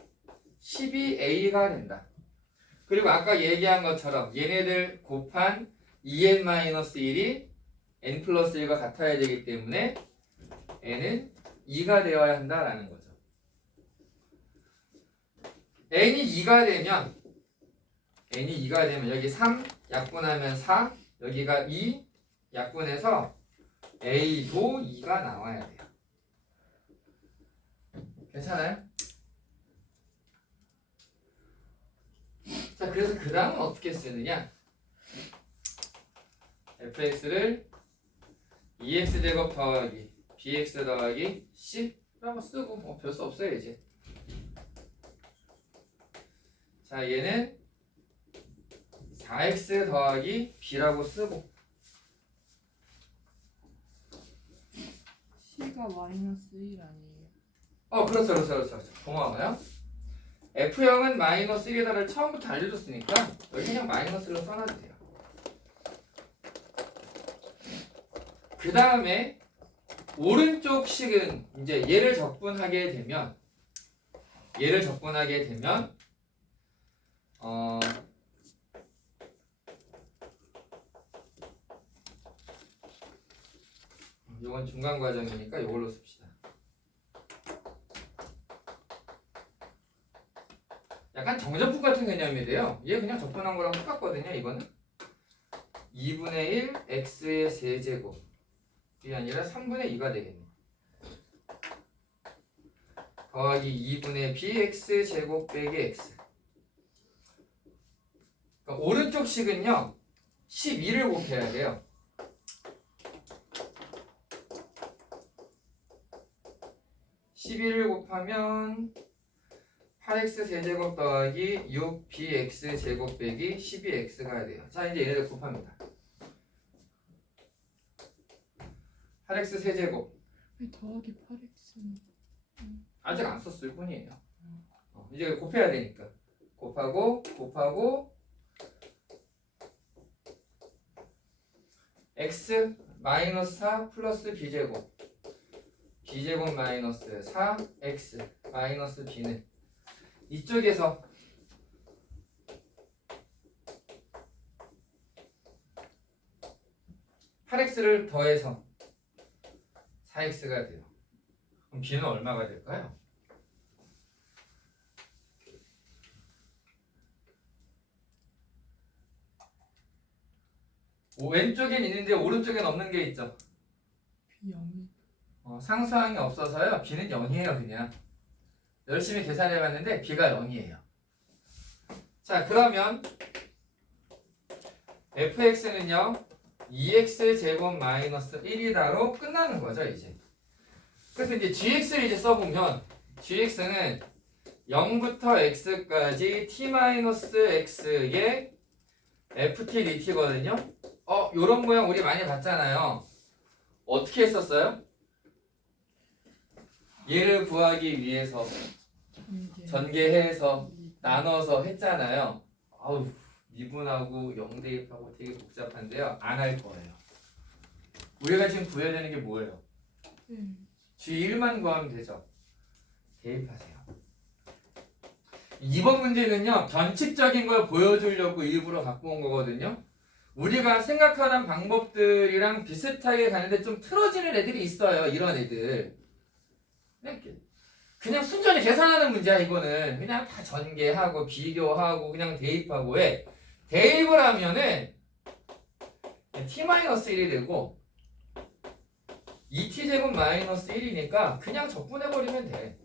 12A가 된다. 그리고 아까 얘기한 것처럼 얘네들 곱한 2N-1이 N 플러스 1과 같아야 되기 때문에 n은 2가 되어야 한다라는 거죠. n이 2가 되면 여기 3 약분하면 4 여기가 2 약분해서 a도 2가 나와야 돼요. 괜찮아요? 자 그래서 그 다음은 어떻게 쓰느냐 fx를 2x제곱 더하기 bx 더하기 c라고 쓰고 별 수 없어요 이제. 자 얘는 4x 더하기 b라고 쓰고 C가 마이너스 1 아니에요? 그렇죠. 고마워요. F형은 마이너스 1에다를 처음부터 알려줬으니까 여기 그냥 마이너스로 써놔도 돼요. 그 다음에 오른쪽 식은 이제 얘를 적분하게 되면 이건 중간 과정이니까 이걸로 씁시다. 약간 정적분 같은 개념인데요. 얘 그냥 적분한 거랑 똑같거든요. 이거는 2분의 1 x의 세제곱 이 아니라 3분의 2가 되겠네. 더하기 2분의 bx 제곱 빼기 x. 그러니까 오른쪽 식은요 12를 곱해야 돼요. 12를 곱하면 8x 세제곱 더하기 6bx 제곱 빼기 12x가 돼요. 자 이제 얘네들 곱합니다. 8x 세제곱 왜 더하기 8x는? 아직 안 썼을 뿐이에요. 이제 곱해야 되니까 곱하고 x 마이너스 4 플러스 b제곱 마이너스 4x 마이너스 b는 이쪽에서 (8x를) 더해서 4x가 돼요. 그럼 b는 얼마가 될까요? 왼쪽엔 있는데 오른쪽엔 없는 게 있죠. B 0이. 상수항이 없어서요. b는 0이에요. 그냥 열심히 계산해봤는데 b가 0이에요. 자 그러면 fx는요 2x 제곱 마이너스 1이다로 끝나는 거죠 이제. 그래서 이제 gx를 이제 써보면 gx는 0부터 x까지 t-x의 ft dt거든요. 요런 모양 우리 많이 봤잖아요. 어떻게 했었어요? 얘를 구하기 위해서 전개해서 나눠서 했잖아요. 아우 미분하고 0대입하고 되게 복잡한데요. 안 할 거예요. 우리가 지금 구해야 되는 게 뭐예요? G1만 구하면 되죠. 대입하세요. 이번 문제는요. 변칙적인 걸 보여주려고 일부러 갖고 온 거거든요. 우리가 생각하는 방법들이랑 비슷하게 가는데 좀 틀어지는 애들이 있어요. 이런 애들. 그냥 순전히 계산하는 문제야 이거는. 그냥 다 전개하고 비교하고 그냥 대입하고 해. 대입을 하면은 t-1이 되고 2t제곱 마이너스 1이니까 그냥 적분해버리면 돼.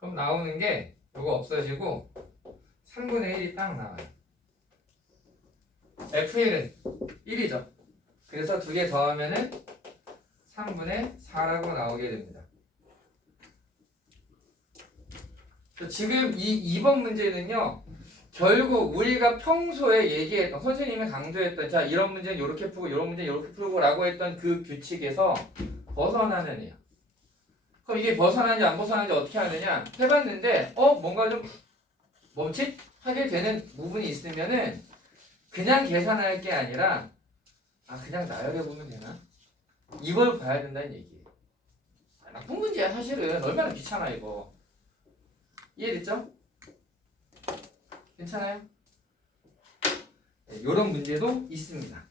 그럼 나오는 게 이거 없어지고 3분의 1이 딱 나와요. F1은 1이죠. 그래서 두 개 더하면은 3분의 4라고 나오게 됩니다. 지금 이 2번 문제는요. 결국 우리가 평소에 얘기했던 선생님이 강조했던 자 이런 문제는 이렇게 풀고 이런 문제는 이렇게 풀고 라고 했던 그 규칙에서 벗어나는 애야. 그럼 이게 벗어나는지 안 벗어나는지 어떻게 하느냐 해봤는데 뭔가 좀 멈칫하게 되는 부분이 있으면은 그냥 계산할 게 아니라 그냥 나열해 보면 되나? 이걸 봐야 된다는 얘기예요. 나쁜 문제야 사실은. 얼마나 귀찮아 이거. 이해됐죠? 괜찮아요? 네, 이런 문제도 있습니다.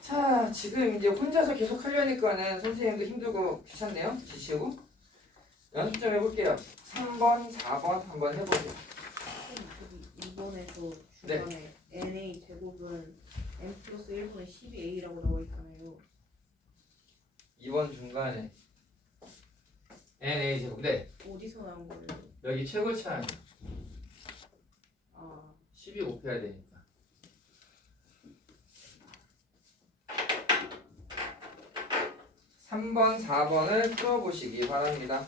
자, 지금 이제 혼자서 계속 하려니까는 선생님도 힘들고 귀찮네요. 지치고. 연습 좀 해볼게요. 3번, 4번 한번 해보세요. 이번에도 네. 중간에 NA 제곱은 n 플러스 1분의 12a라고 나와 있잖아요. 2번 중간에 NA 제곱. 네. 어디서 나온 거예요? 여기 최고차항 아, 12 곱해야 되니까. 삼 번, 4번을 풀어보시기 바랍니다.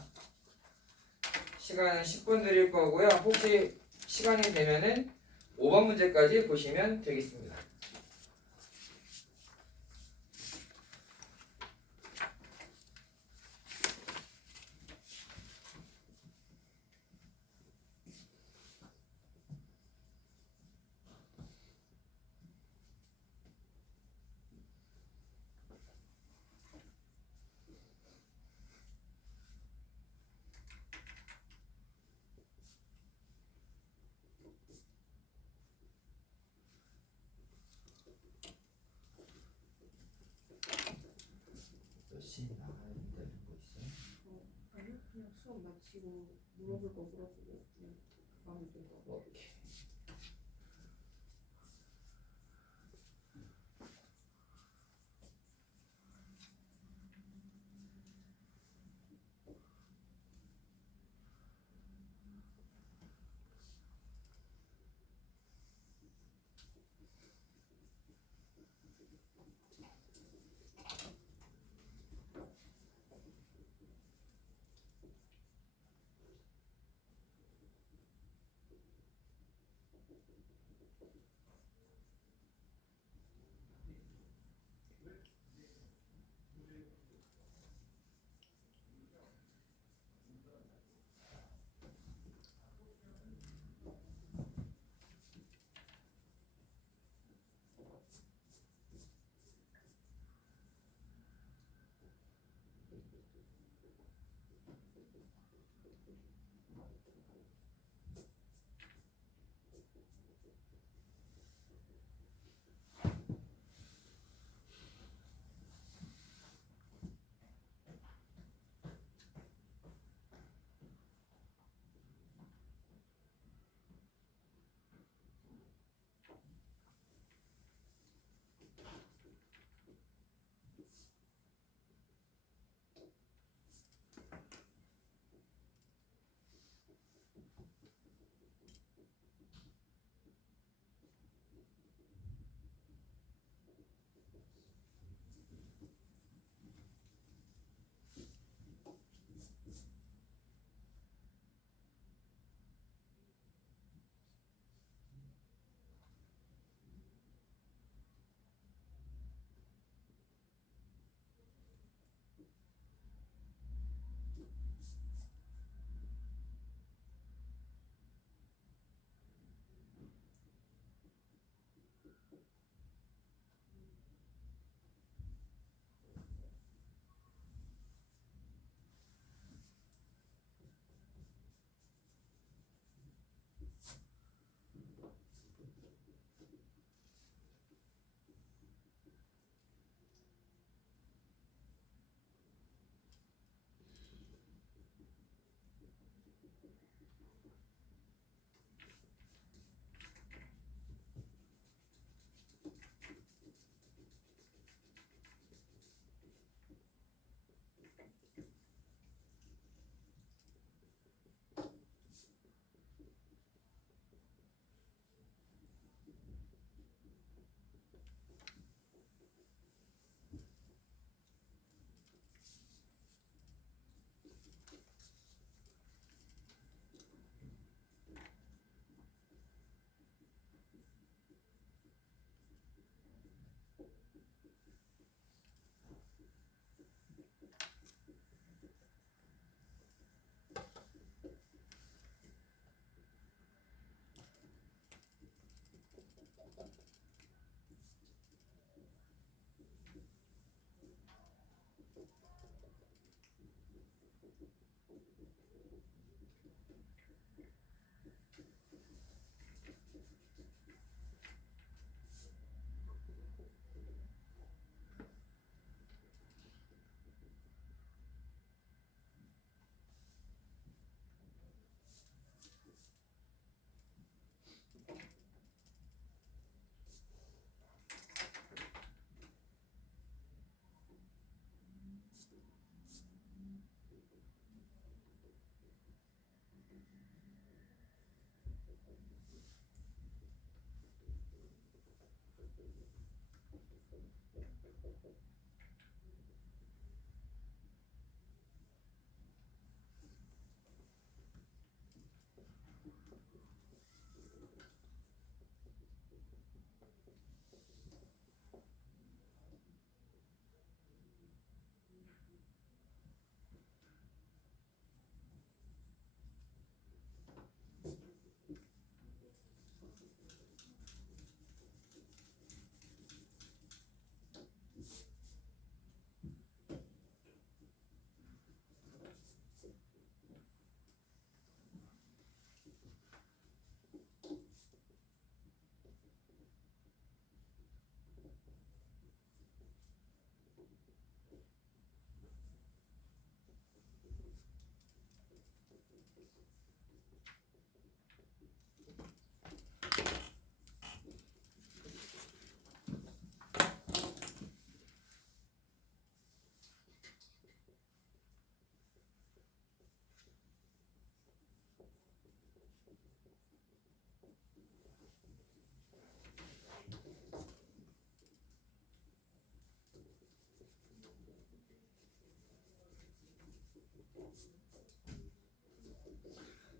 시간은 10분 드릴 거고요. 혹시 시간이 되면은 5번 문제까지 보시면 되겠습니다. 몇 시 나가야 된다는 거 있어요? 아니요, 그냥 수업 마치고 물어볼 거 물어보고 그냥 가면 될 것 같아요. 오케이.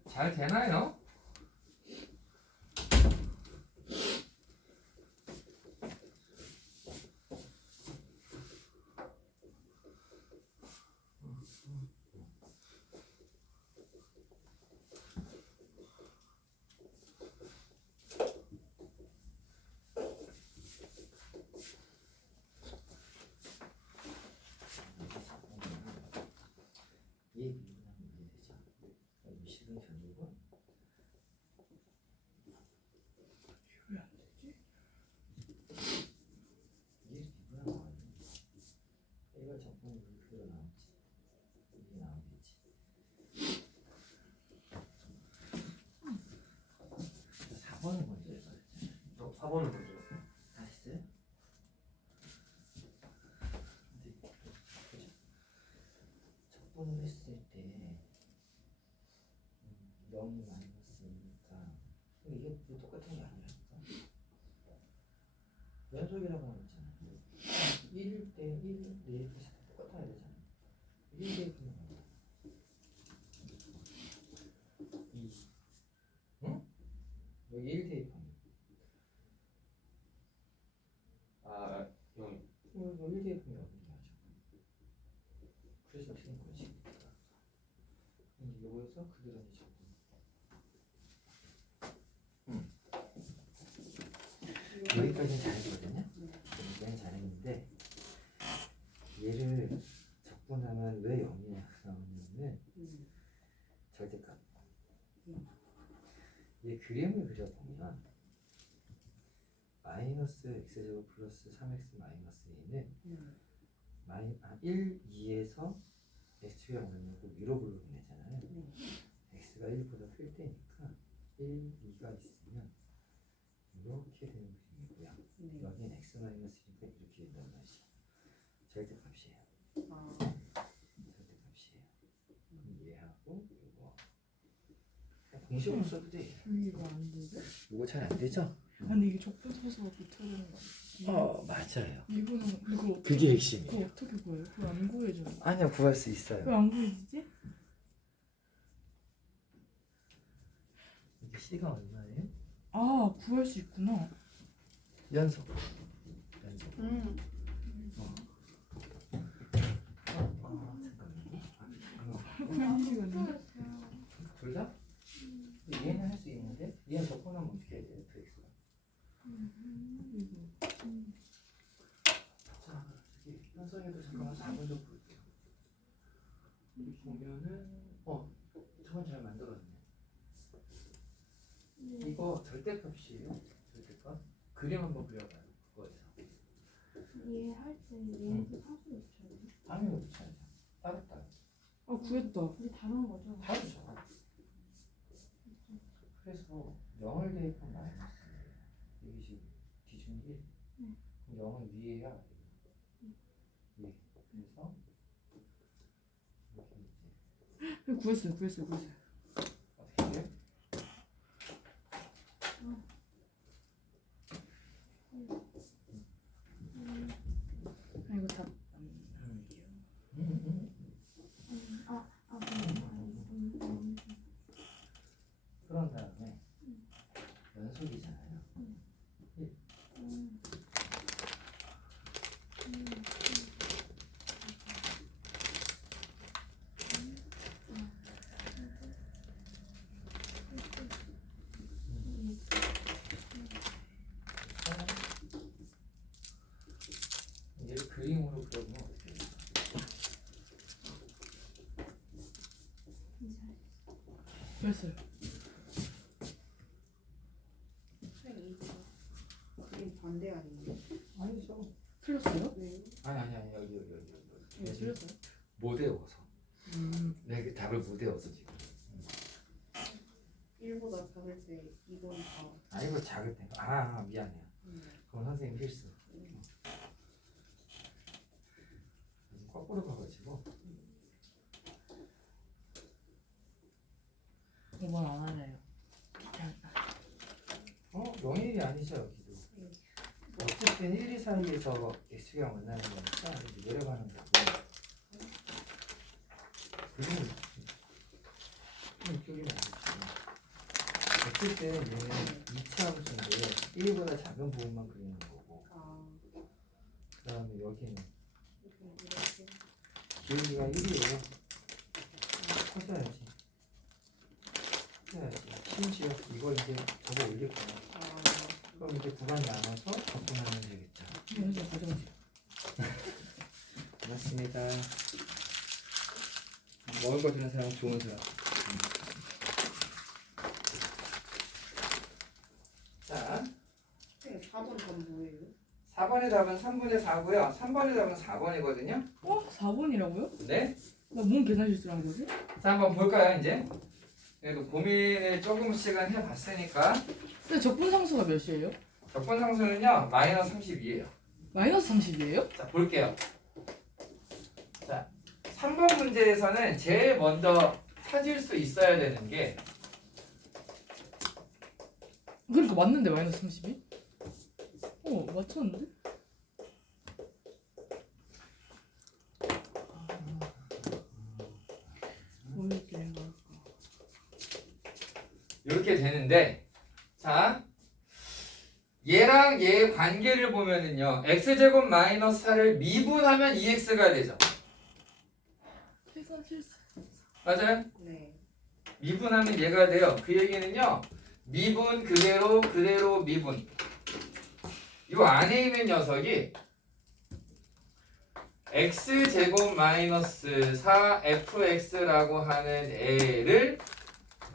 잘 되나요? 얘 미분하면 이게 되죠. 그럼 식은 견이고 왜 안 되지? 얘 미분하면 안 돼. 이걸 적분이 그대로 나오지. 이게 나오겠지. 4번을 먼저 해봐야지. 4번을 먼저 했어요. 다 했어요? 근데 그죠? 적분을 했을 때 0이 마이너스니까 이게 또 똑같은 게 아니라니까. 연속이라고 하면 있잖아요. 1일 때 1, 내일까지 다 똑같아야 되잖아요. 1 대입하면 뭐야? 2. 응? 여기 1 대입하면 아, 형. 이거 1 대입하면 어떻게 하죠? 그래서 틀린 거지. 근데 요거에서 그대로 이제 여기까지는 잘했거든요. 여기까지는 잘했는데 얘를 적분하면 왜 0이 나오냐면 절대값. 얘 그림을 그려보면 마이너스 x제곱 플러스 3x 마이너스 2는 1, 2에서 x축이랑 얼마고 위로 블록이 되잖아요. x가 1보다 클 때니까 1, 2가 있으면 이렇게 되는 그림이고요. 여기는 x 마이너스니까 이렇게 된단 말이죠. 절대값이에요. 절대값이에요. 그럼 얘하고 이거 공식으로 써도 돼. 이거 안 되지? 이거 잘 안 되죠? 아니 이게 적분소서 붙어야 되는 거 아니야? 맞아요. 이분은 이거 그게 핵심이에요. 그거 어떻게 구해요? 그거 안 구해져. 아니요, 구할 수 있어요. 왜 안 구해지지? 이게 c가 얼마예요? 아 구할 수 있구나. 연속. 연속. 잠깐만요. 구할 시간이. 둘 다? 얘는 할 수 있는데 얘는 적분하면 어떻게 해야 돼요? x가. 자, 여기 현성이도 잠깐만 4번 좀 볼게요. 여기 보면은 저건 잘 만들었네. 이거 절대값이에요. 절대값. 그림 한번 그려봐요. 그거에서. 얘할 때 얘도 사수 넣쳐요. 아니 그렇잖아요. 따로따로. 아 구했다. 우리 다른 거죠? 다르죠. 그래서 0을 대입한 마이너스예요. 이게 지금 기준이 1. 네. 0은 위에야 아래야? 위에. 그래서 여기 이제 구했어요. 어떻게 돼요? 아 이거 다 그런 다음에 연속이잖아요. 얘를 그림으로 그려보면 어떻게 돼요? 구했어요. 그림 반대 아니에요? 아니죠. 틀렸어요? 네. 아니 여기. 네 틀렸어요. 못 외워서. 내가 그 답을 못 외워서 지금. 1보다 작을 때 이건 다. 아 이거 작을 때가 미안해요. 그건 선생님 실수. 거꾸로 가가지고. 5번 안 하래요. 영일이 아니죠 여기도. 어쨌든 1, 2 사이에서 x가 만나는 거니까 이제 내려가는 거고. 그림은 이쪽이 맞죠. 어쨌든 얘는 2차 함수인데요. 1보다 작은 부분만 그리는 거고. 그 다음에 여기는 기울기가 1이에요. 커져야지. 심지어 이거 이제 저거 올릴 거야. 그럼 이제 구간 나눠서 접근하면 되겠죠. 먼저 가져가세요. 고맙습니다. 먹을 거 주는 사람 좋은 사람. 자, 4번 답 뭐예요? 4번의 답은 3분의 4고요. 3번의 답은 4번이거든요. 4번이라고요? 네. 나 뭔 계산 실수를 한 거지? 자, 한번 볼까요, 이제? 그래도 고민을 조금씩은 해봤으니까. 근데 적분상수가 몇이에요? 적분상수는요, 마이너스 32예요. 마이너스 30이에요? 자, 볼게요. 자, 3번 문제에서는 제일 먼저 찾을 수 있어야 되는 게 그러니까 맞는데 마이너스 30이? 맞췄는데? 뭐였길래 할까? 이렇게 되는데, 자, 얘랑 얘의 관계를 보면은요, x제곱 마이너스 4를 미분하면 2x가 되죠. 계산 실수. 맞아요? 네. 미분하면 얘가 돼요. 그 얘기는요, 미분 그대로 미분. 이 안에 있는 녀석이 x제곱 마이너스 4fx라고 하는 애를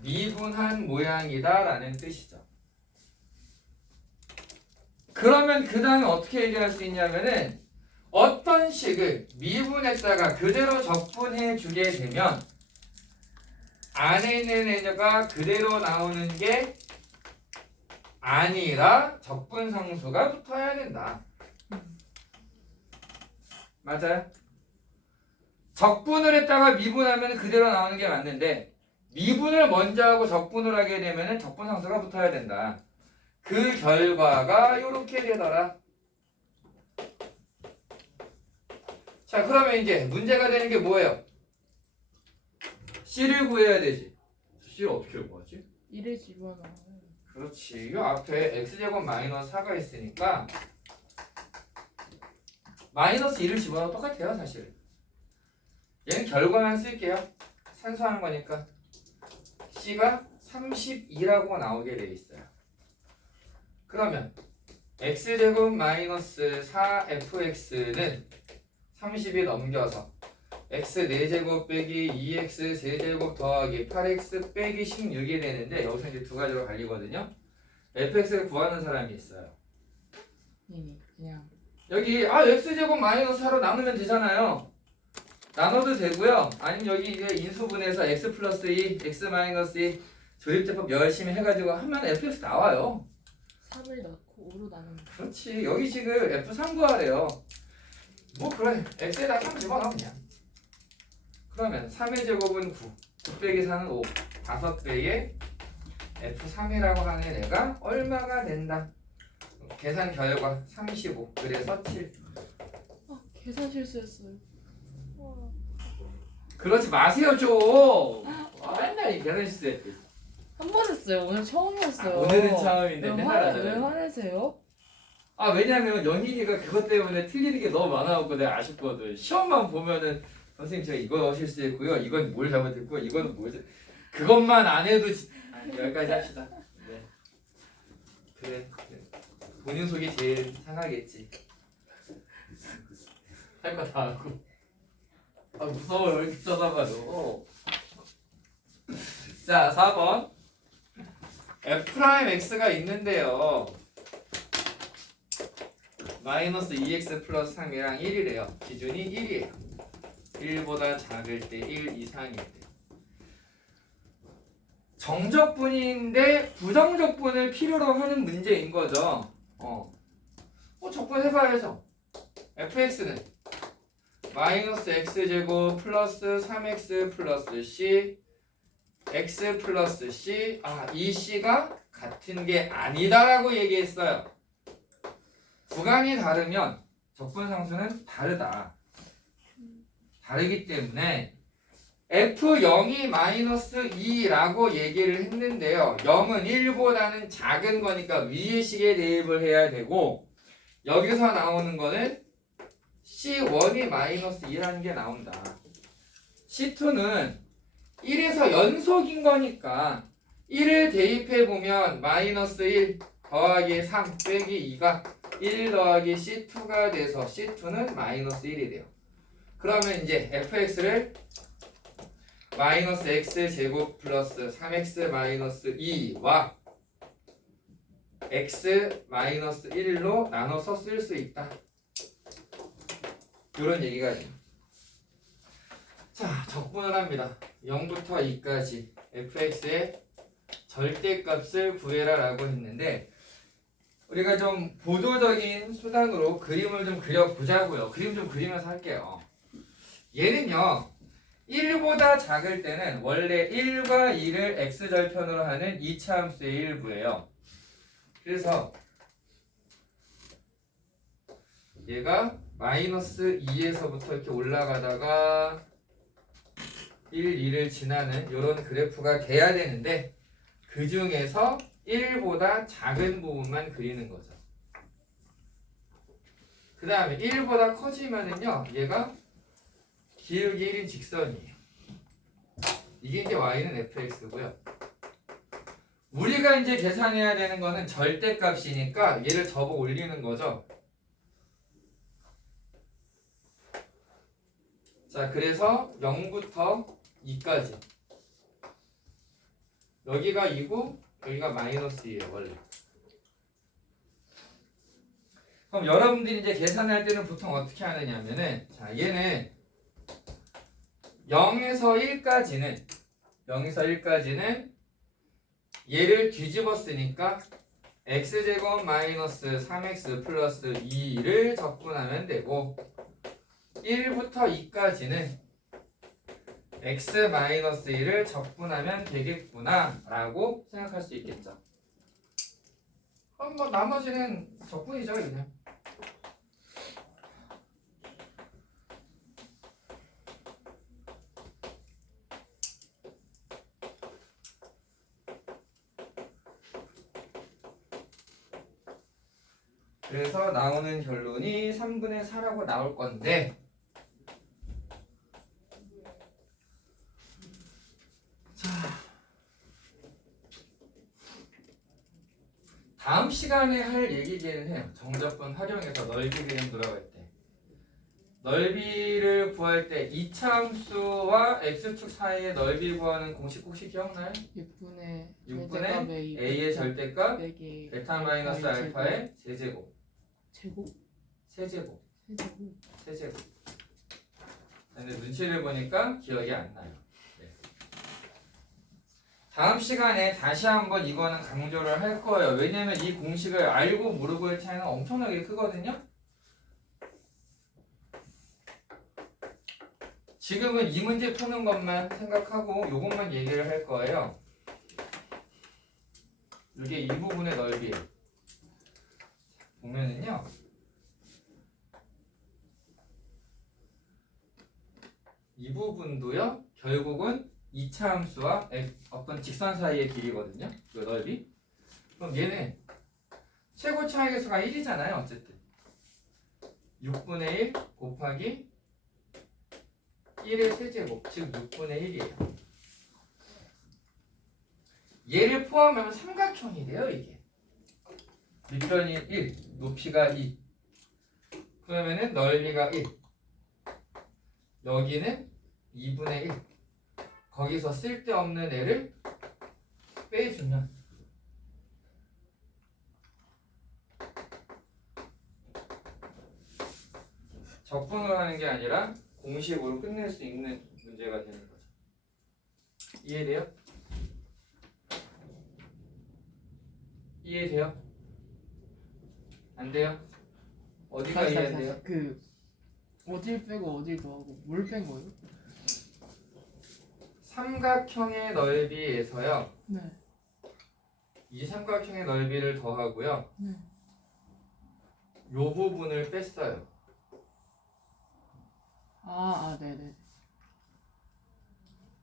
미분한 모양이다 라는 뜻이죠. 그러면 그 다음에 어떻게 얘기할 수 있냐면은 어떤 식을 미분했다가 그대로 적분해 주게 되면 안에 있는 애가 그대로 나오는 게 아니라 적분상수가 붙어야 된다. 맞아요? 적분을 했다가 미분하면 그대로 나오는 게 맞는데 미분을 먼저 하고 적분을 하게 되면 적분상수가 붙어야 된다. 그 결과가 이렇게 되더라. 자, 그러면 이제 문제가 되는 게 뭐예요? C를 구해야 되지. C를 어떻게 구하지? 1에 집어넣어. 그렇지. 이 앞에 x제곱 마이너스 4가 있으니까 마이너스 1을 집어넣어 똑같아요 사실. 얘는 결과만 쓸게요. 산수하는 거니까 C가 32라고 나오게 돼 있어요. 그러면 x제곱 마이너스 4fx는 30이 넘겨서 x 4제곱 빼기 2x 세제곱 더하기 8x 빼기 16이 되는데 여기서 이제 두 가지로 갈리거든요. fx를 구하는 사람이 있어요. 네네. 그냥 여기 x제곱 마이너스 4로 나누면 되잖아요. 나눠도 되고요. 아니면 여기 이제 인수분해서 x 플러스 2, x 마이너스 2 조립제법 열심히 해가지고 하면 fx 나와요. 3을 넣고 5로 나누면 그렇지. 여기 지금 f3 구하래요. 뭐 그래. x에다 3 집어넣어 그냥. 그러면 3의 제곱은 9, 9 빼기 4는 5, 5배의 f3이라고 하는 애가 얼마가 된다. 계산 결과 35, 그래서 7. 계산 실수했어요. 그러지 마세요 좀. 맨날 이 계산 실수해. 한 번 했어요. 오늘 처음이었어요. 오늘은 처음인데 왜 맨날 왜 하잖아요. 화내세요? 왜냐면 연희이가 그것 때문에 틀리는 게 너무 많아갖고 내가 아쉽거든. 시험만 보면은 선생님 제가 이거 실수했고요. 이건 뭘 잘못했고 이거는 뭘 그것만 안 해도 여기까지 합시다. 네. 그래. 본인 속이 제일 상하겠지. 할 거 다 하고. 무서워. 왜 이렇게 쳐다봐요. 자, 4번. f'x가 있는데요. 마이너스 2x 플러스 3이랑 1이래요. 기준이 1이에요. 1보다 작을 때 1 이상일 때. 정적분인데 부정적분을 필요로 하는 문제인 거죠. 적분해봐야죠. fx는 마이너스 x제곱 플러스 3x 플러스 c x 플러스 c 이 c가 같은 게 아니다라고 얘기했어요. 구간이 다르면 적분상수는 다르다. 다르기 때문에 f0이 마이너스 2라고 얘기를 했는데요. 0은 1보다는 작은 거니까 위의 식에 대입을 해야 되고 여기서 나오는 거는 c1이 마이너스 2라는 게 나온다. c2는 1에서 연속인 거니까 1을 대입해보면 마이너스 1 더하기 3 빼기 2가 1 더하기 c2가 돼서 c2는 마이너스 1이 돼요. 그러면 이제 fx를 마이너스 x 제곱 플러스 3x 마이너스 2와 x 마이너스 1로 나눠서 쓸 수 있다. 이런 얘기가 돼요. 자, 적분을 합니다. 0부터 2까지 fx의 절대값을 구해라 라고 했는데 우리가 좀 보조적인 수단으로 그림을 좀 그려보자고요. 그림 좀 그리면서 할게요. 얘는요 1보다 작을 때는 원래 1과 2를 x절편으로 하는 2차 함수의 일부예요. 그래서 얘가 마이너스 2에서부터 이렇게 올라가다가 1, 2를 지나는 이런 그래프가 돼야 되는데 그 중에서 1보다 작은 부분만 그리는 거죠. 그 다음에 1보다 커지면은요 얘가 기울기 1인 직선이에요. 이게 이제 y는 fx고요. 우리가 이제 계산해야 되는 거는 절대값이니까 얘를 접어 올리는 거죠. 자, 그래서 0부터 2까지 여기가 2고 여기가 마이너스 2예요 원래. 그럼 여러분들이 이제 계산할 때는 보통 어떻게 하느냐면은 자 얘는 0에서 1까지는 얘를 뒤집었으니까 x제곱 마이너스 3x 플러스 2를 적분하면 되고 1부터 2까지는 x 마이너스 1을 적분하면 되겠구나 라고 생각할 수 있겠죠. 그럼 뭐 나머지는 적분이죠 그냥. 그래서 나오는 결론이 3분의 4라고 나올 건데 자 다음 시간에 할 얘기기는 해요. 정적분 활용해서 넓이 그림 돌아갈 때 넓이를 구할 때 이차함수와 x축 사이의 넓이 구하는 공식 혹시 기억나요? 6분의 6분의 a의 절대값 빼기 베타 마이너스 알파의 세제곱 제곱 세제곱 세제곱 세제곱. 근데 눈치를 보니까 기억이 안 나요. 네. 다음 시간에 다시 한번 이거는 강조를 할 거예요. 왜냐면 이 공식을 알고 모르고의 차이는 엄청나게 크거든요. 지금은 이 문제 푸는 것만 생각하고 이것만 얘기를 할 거예요. 이게 이 부분의 넓이에요. 보면은요. 이 부분도요. 결국은 2차 함수와 어떤 직선 사이의 길이거든요. 그 넓이. 그럼 얘는 최고 차이계수가 1이잖아요. 어쨌든 6분의 1 곱하기 1의 세제곱, 즉 6분의 1이에요. 얘를 포함하면 삼각형이 돼요. 이게 밑변이 1, 높이가 2, 그러면은 넓이가 1, 여기는 2분의 1. 거기서 쓸데없는 애를 빼주면 적분을 하는 게 아니라 공식으로 끝낼 수 있는 문제가 되는 거죠. 이해돼요? 이해돼요? 안 돼요? 어디가 이해 안 돼요? 그 어딜 빼고 어딜 더하고 뭘 뺀 거예요? 삼각형의 넓이에서요. 네. 이 삼각형의 넓이를 더하고요. 네. 요 부분을 뺐어요. 네네.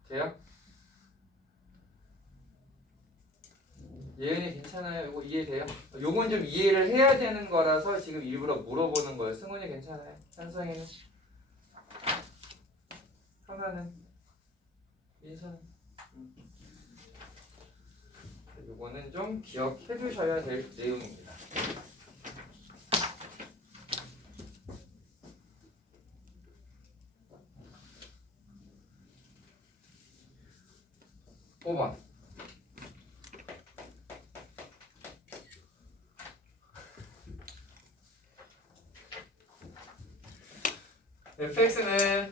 돼요? 예은이 괜찮아요? 이거 이해돼요? 요건 좀 이해를 해야 되는 거라서 지금 일부러 물어보는 거예요. 승훈이 괜찮아요? 현성이는? 하나는? 민서는? 요거는 좀 기억해 두셔야 될 내용입니다. (5번) fx는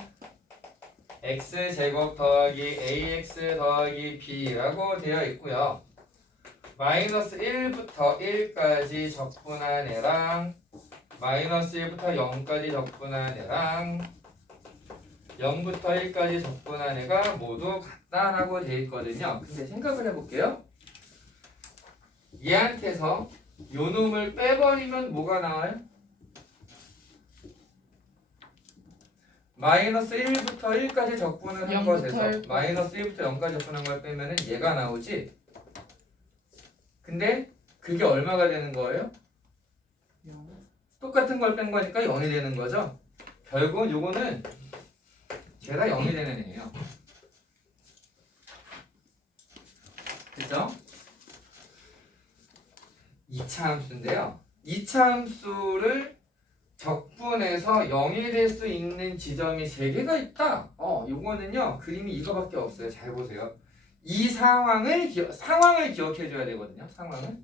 x제곱 더하기 ax 더하기 b라고 되어 있고요. 마이너스 1부터 1까지 적분한 애랑 마이너스 1부터 0까지 적분한 애랑 0부터 1까지 적분한 애가 모두 같다라고 되어 있거든요. 근데 생각을 해볼게요. 얘한테서 요 놈을 빼버리면 뭐가 나와요? 마이너스 1부터 1까지 적분을 한 0부터 것에서 1. 마이너스 1부터 0까지 적분한 걸 빼면은 얘가 나오지. 근데 그게 얼마가 되는 거예요? 0. 똑같은 걸 뺀 거니까 0이 되는 거죠. 결국은 요거는 걔가 0이 되는 애예요. 그죠? 2차 함수인데요. 2차 함수를 적분해서 0이 될 수 있는 지점이 3개가 있다. 요거는요. 그림이 이거밖에 없어요. 잘 보세요. 이 상황을 기억해 줘야 되거든요. 상황을.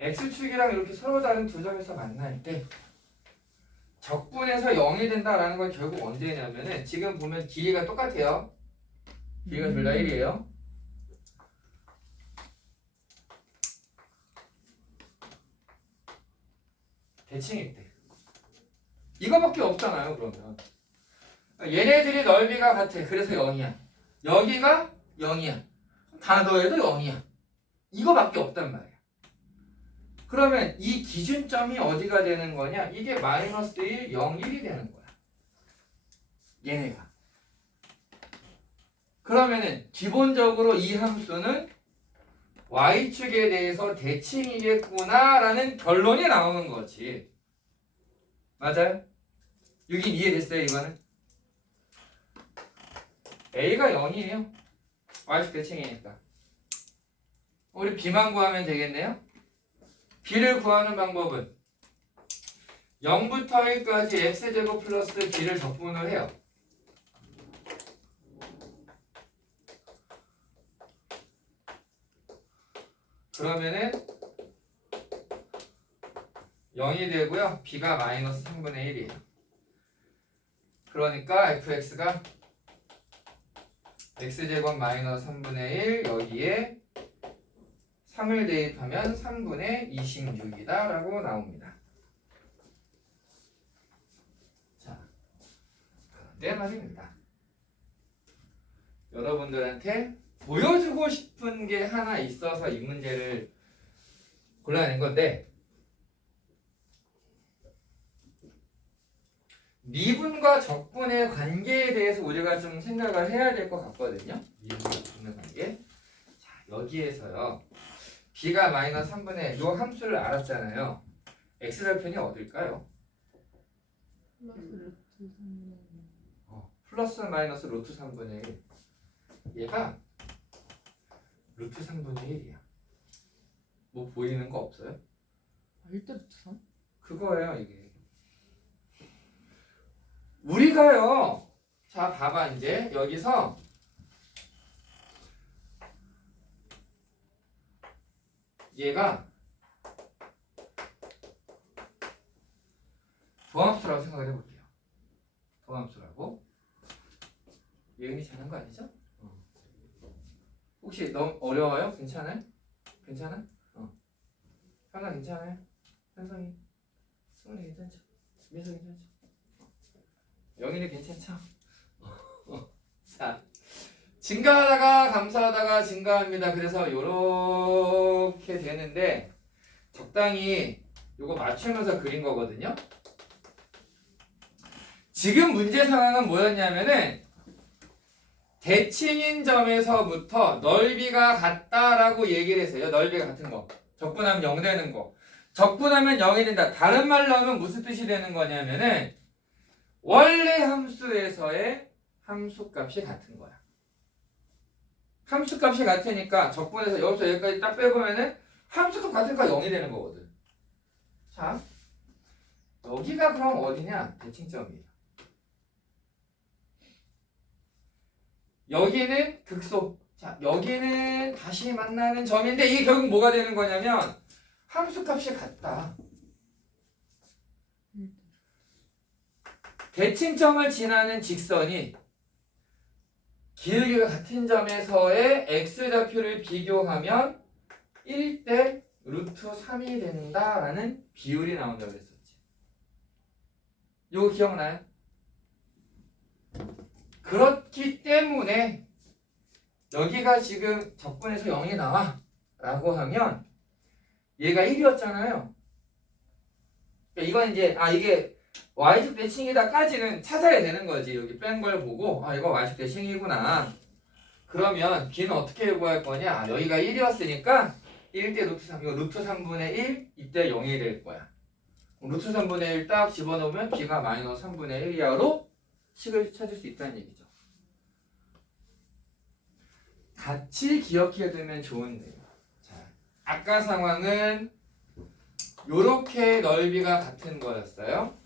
x축이랑 이렇게 서로 다른 두 점에서 만날 때 적분해서 0이 된다라는 건 결국 언제냐면은 지금 보면 길이가 똑같아요. 길이가 둘 다 1이에요. 대칭일 때. 이거밖에 없잖아요. 그러면 얘네들이 넓이가 같아. 그래서 0이야. 여기가 0이야. 다 더해도 0이야. 이거밖에 없단 말이야. 그러면 이 기준점이 어디가 되는 거냐? 이게 마이너스 1, 0, 1이 되는 거야. 얘네가. 그러면은 기본적으로 이 함수는 y축에 대해서 대칭이겠구나라는 결론이 나오는 거지. 맞아요? 여긴 이해됐어요? 이거는? a가 0이에요. y축 대칭이니까. 우리 b만 구하면 되겠네요? b를 구하는 방법은 0부터 1까지 x제곱 플러스 b를 적분을 해요. 그러면은 0이 되고요. b가 마이너스 3분의 1이에요. 그러니까 fx가 x제곱 마이너스 3분의 1 여기에 3을 대입하면 3분의 26이다 라고 나옵니다. 자, 그런데 말입니다. 여러분들한테 보여주고 싶은 게 하나 있어서 이 문제를 골라낸 건데, 미분과 적분의 관계에 대해서 우리가 좀 생각을 해야 될 것 같거든요. 미분과 적분의 관계. 자, 여기에서요. b가 마이너스 3분의 요 함수를 알았잖아요. x절편이 어딜까요? 플러스 마이너스 루트 3분의 1. 얘가 루트 3분의 1이야. 뭐 보이는 거 없어요? 1대부터 3? 그거예요, 이게. 우리가요. 자, 봐봐 이제 여기서 얘가 도함수라고 생각을 해볼게요. 도함수라고. 예은이 잘한 거 아니죠? 혹시 너무 어려워요? 괜찮아요? 괜찮아? 현아 괜찮아요? 현성이? 승훈이 괜찮죠? 미서 괜찮죠? 영인이 괜찮죠? 자, 증가하다가 감소하다가 증가합니다. 그래서 요렇게 되는데 적당히 요거 맞추면서 그린 거거든요. 지금 문제 상황은 뭐였냐면은 대칭인 점에서부터 넓이가 같다라고 얘기를 했어요. 넓이가 같은 거. 적분하면 0 되는 거. 적분하면 0이 된다. 다른 말로 하면 무슨 뜻이 되는 거냐면은 원래 함수에서의 함수값이 같은 거야. 함수값이 같으니까 적분해서 여기서 여기까지 딱 빼보면은 함수값 같으니까 0이 되는 거거든. 자, 여기가 그럼 어디냐? 대칭점이에요. 여기는 극소. 자, 여기는 다시 만나는 점인데 이게 결국 뭐가 되는 거냐면 함수값이 같다. 대칭점을 지나는 직선이 기울기가 같은 점에서의 x좌표를 비교하면 1대 루트 3이 된다라는 비율이 나온다고 했었지. 이거 기억나요? 그렇기 때문에 여기가 지금 적분해서 0이 나와 라고 하면 얘가 1이었잖아요. 이건 이제 이게 y축 대칭이다까지는 찾아야 되는 거지. 여기 뺀 걸 보고 이거 y축 대칭이구나. 그러면 b는 어떻게 구할 거냐? 여기가 1이었으니까 1대 루트 3, 이거 루트 3분의 1 이때 0이 될 거야. 루트 3분의 1 딱 집어넣으면 b가 마이너스 3분의 1 이하로 식을 찾을 수 있다는 얘기죠. 같이 기억해 두면 좋은데요. 자, 아까 상황은 요렇게 넓이가 같은 거였어요.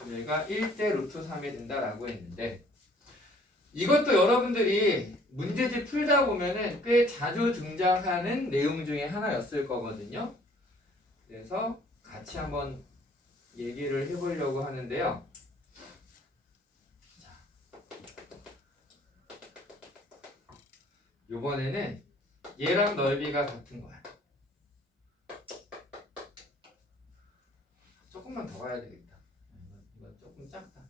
여기가 1대 루트 3이 된다라고 했는데 이것도 여러분들이 문제집 풀다 보면은 꽤 자주 등장하는 내용 중에 하나였을 거거든요. 그래서 같이 한번 얘기를 해보려고 하는데요. 이번에는 얘랑 넓이가 같은 거야. 조금만 더 가야 되겠다. 이건 조금 작다.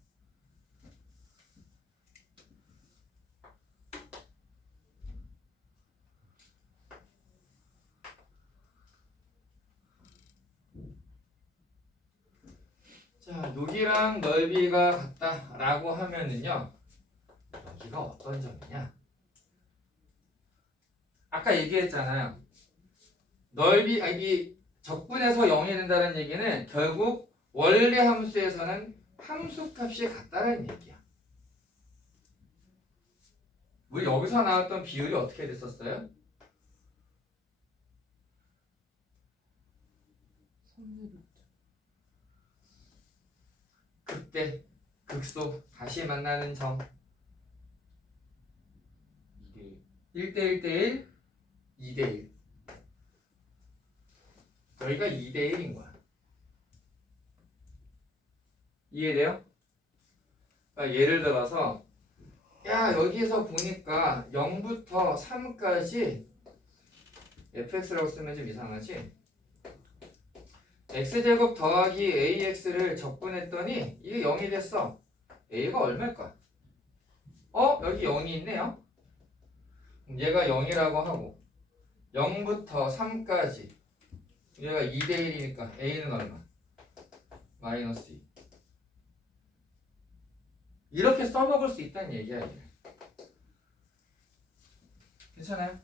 자, 여기랑 넓이가 같다라고 하면은요. 여기가 어떤 점이냐? 아까 얘기했잖아요. 넓이, 이 적분해서 0이 된다는 얘기는 결국 원래 함수에서는 함수값이 같다는 얘기야. 우리 여기서 나왔던 비율이 어떻게 됐었어요? 3대 루트. 그때 극소 다시 만나는 점 2대 1대1대1 2대1 여기가 2대1인 거야. 이해돼요? 그러니까 예를 들어서 야 여기서 보니까 0부터 3까지 fx라고 쓰면 좀 이상하지? x제곱 더하기 ax를 적분했더니 이게 0이 됐어. a가 얼마일까? 여기 0이 있네요. 얘가 0이라고 하고 0부터 3까지 얘가 2대1이니까 a는 얼마? 마이너스 2. 이렇게 써먹을 수 있다는 얘기야 이게. 괜찮아요?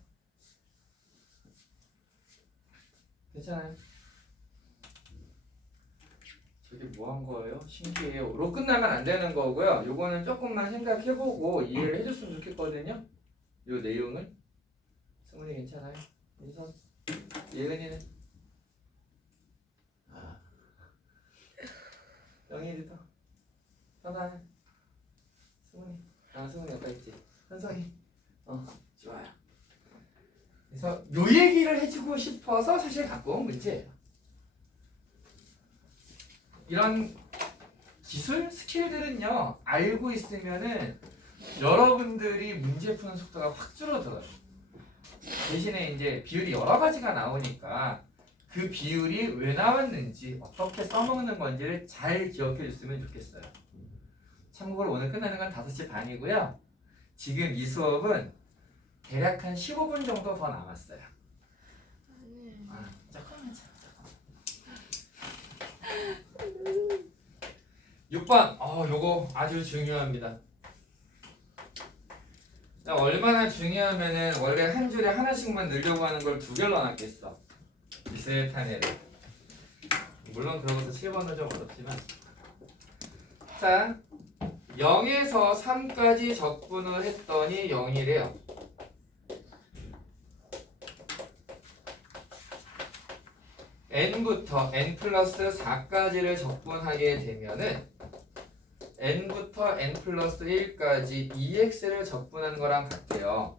괜찮아요? 저게 뭐 한 거예요? 신기해요. 로 끝나면 안 되는 거고요. 요거는 조금만 생각해보고 이해를 해줬으면 좋겠거든요. 요 내용을. 승훈이 괜찮아요? 민선? 예은이는? 영일이도? 현아는? 승훈이? 승훈이 아까 있지? 현성이? 좋아요. 그래서 요 얘기를 해주고 싶어서 사실 갖고 온 문제예요. 이런 기술, 스킬들은요 알고 있으면은 여러분들이 문제 푸는 속도가 확 줄어들어요. 대신에 이제 비율이 여러 가지가 나오니까 그 비율이 왜 나왔는지 어떻게 써먹는 건지를 잘 기억해 줬으면 좋겠어요. 참고로 오늘 끝나는 건 5시 반이고요. 지금 이 수업은 대략 한 15분 정도 더 남았어요. 잠깐만. 6번. 요거 아주 중요합니다. 얼마나 중요하면은 원래 한 줄에 하나씩만 넣으려고 하는 걸 2개를 넣어놨겠어. 비슷한 애를. 물론 그런 것도 7번은 좀 어렵지만. 자, 0에서 3까지 적분을 했더니 0이래요. n부터 n 플러스 4까지를 적분하게 되면은 n부터 n 플러스 1까지 2x를 적분한 거랑 같아요.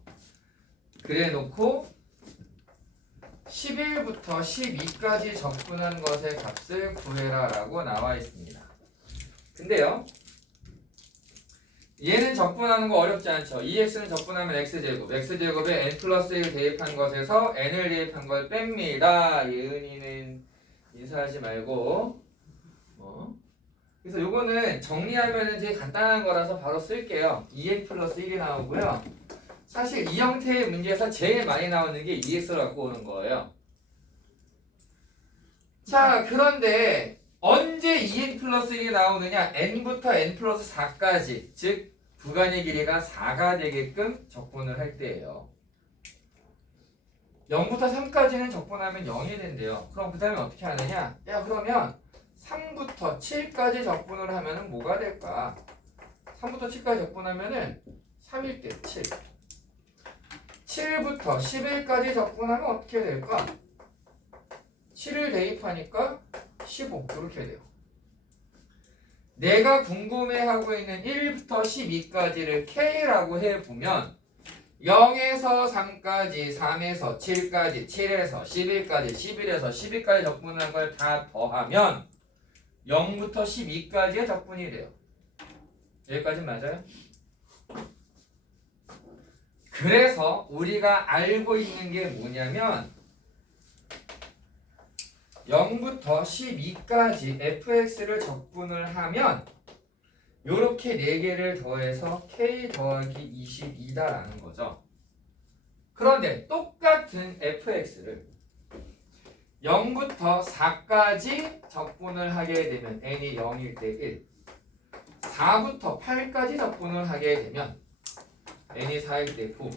그래 놓고 11부터 12까지 적분한 것의 값을 구해라 라고 나와 있습니다. 근데요, 얘는 적분하는 거 어렵지 않죠. 2x는 적분하면 x제곱, x제곱에 n 플러스 1 대입한 것에서 n을 대입한 걸 뺍니다. 예은이는 인사하지 말고. 그래서 요거는 정리하면 되게 간단한 거라서 바로 쓸게요. 2x 플러스 1이 나오고요. 사실 이 형태의 문제에서 제일 많이 나오는 게 2x를 갖고 오는 거예요. 자, 그런데 언제 2n 플러스 1이 나오느냐? n부터 n 플러스 4까지, 즉 구간의 길이가 4가 되게끔 적분을 할 때예요. 0부터 3까지는 적분하면 0이 된대요. 그럼 그 다음에 어떻게 하느냐? 야, 그러면 3부터 7까지 적분을 하면은 뭐가 될까? 3부터 7까지 적분하면은 3일 때 7. 7부터 11까지 적분하면 어떻게 될까? 7을 대입하니까 15 이렇게 돼요. 내가 궁금해하고 있는 1부터 12까지를 K라고 해보면 0에서 3까지, 3에서 7까지, 7에서 11까지, 11에서 12까지 적분한 걸 다 더하면 0부터 12까지의 적분이 돼요. 여기까지 맞아요? 그래서 우리가 알고 있는 게 뭐냐면 0부터 12까지 fx를 적분을 하면 요렇게 4개를 더해서 k 더하기 22다라는 거죠. 그런데 똑같은 fx를 0부터 4까지 적분을 하게 되면 n이 0일 때 1, 4부터 8까지 적분을 하게 되면 n이 4일 때 9,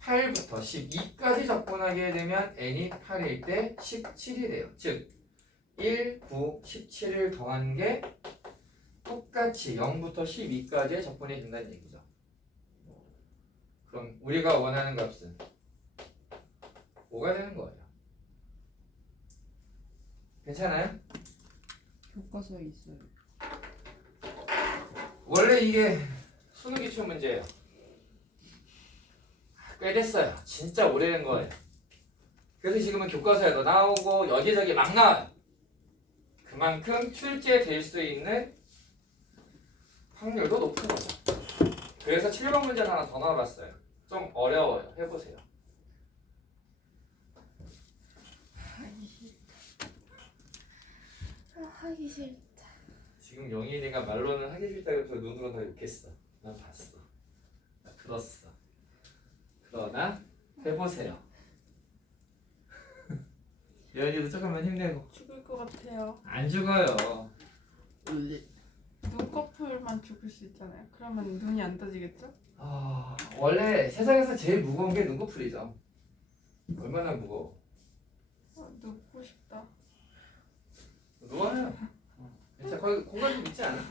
8부터 12까지 적분하게 되면 n이 8일 때 17이 돼요. 즉 1, 9, 17을 더한 게 똑같이 0부터 12까지의 적분이 된다는 얘기죠. 그럼 우리가 원하는 값은 뭐가 되는 거예요? 괜찮아요? 교과서에 있어요. 원래 이게 수능 기출 문제예요. 꽤 됐어요. 진짜 오래된 거예요. 그래서 지금은 교과서에도 나오고 여기저기 막 나와요. 그만큼 출제될 수 있는 확률도 높은 거죠. 그래서 7번 문제는 하나 더 나와봤어요. 좀 어려워요. 해보세요. 하기 싫다. 지금 영희이가 말로는 하기 싫다고 저 눈으로 다 욕했어. 난 봤어. 나 들었어. 그러나 해보세요. 여기도 조금만 힘내고. 죽을 것 같아요. 안 죽어요. 눈꺼풀만 죽을 수 있잖아요. 그러면 눈이 안 떠지겠죠? 원래 세상에서 제일 무거운 게 눈꺼풀이죠. 얼마나 무거워. 눕고 싶다. 누워요. 진짜 거기 공간 좀 있지 않아?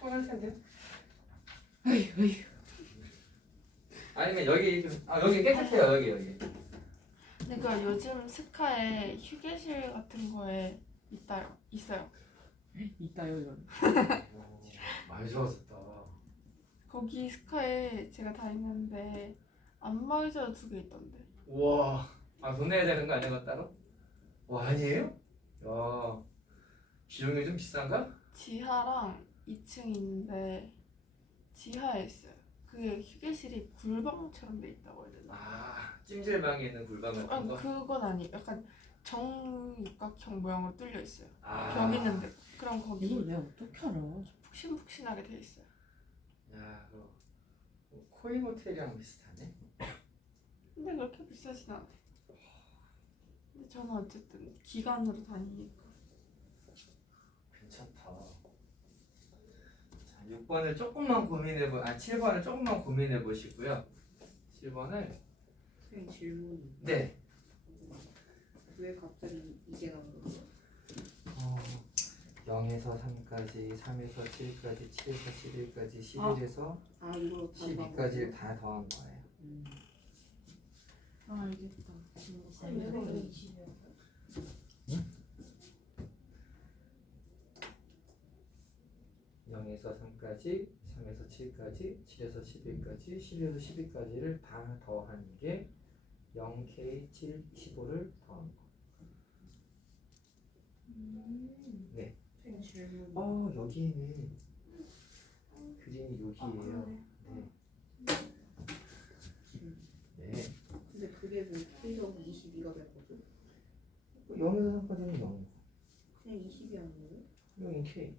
공간 텐데. 어휴. 아니면 여기 좀, 여기 깨끗해요. 여기. 그러니까 요즘 스카에 휴게실 같은 거에 있어요. 있다요 이런. 많이 좋아졌다. 거기 스카에 제가 다니는데 안마의자 2개 있던데. 우와. 돈 내야 되는 거 아니야, 따로? 와, 아니에요? 야, 비용이 좀 비싼가? 지하랑 2층 있는데 지하에 있어요. 그게 휴게실이 굴방처럼 돼 있다고 해야 되나? 찜질방에 있는 굴방 같은 아니 거? 그건 아니에요. 약간 정육각형 모양으로 뚫려 있어요. 아. 벽 있는데 그럼 거기 이걸 내가 어떻게 알아? 푹신푹신하게 돼 있어요. 야, 코인 호텔이랑 비슷하네. 근데 그렇게 비싸진 않아요. 근데 저는 어쨌든 기간으로 다니니까. 괜찮다. 자, 6번을 조금만 고민해보, 7번을 조금만 고민해 보시고요. 7번을 선생님 질문이 네. 왜 갑자기 이게 나온 거죠? 0에서 3까지, 3에서 7까지, 7에서 11까지, 11에서 이거 12까지를 다 더한 거예요. 알겠다. 쌤 0에서 3까지, 3에서 7까지, 7에서 11까지, 11에서 12까지를 다 더한 게 0K 7, 15를 더한 거. 네. 선생님 질문 여기에는 그림이 여기예요. 네. 네. 근데 그게 왜 K가 22가 된 거죠? 0에서 3까지는 0. 그냥 20이 아니에요? 여긴 K.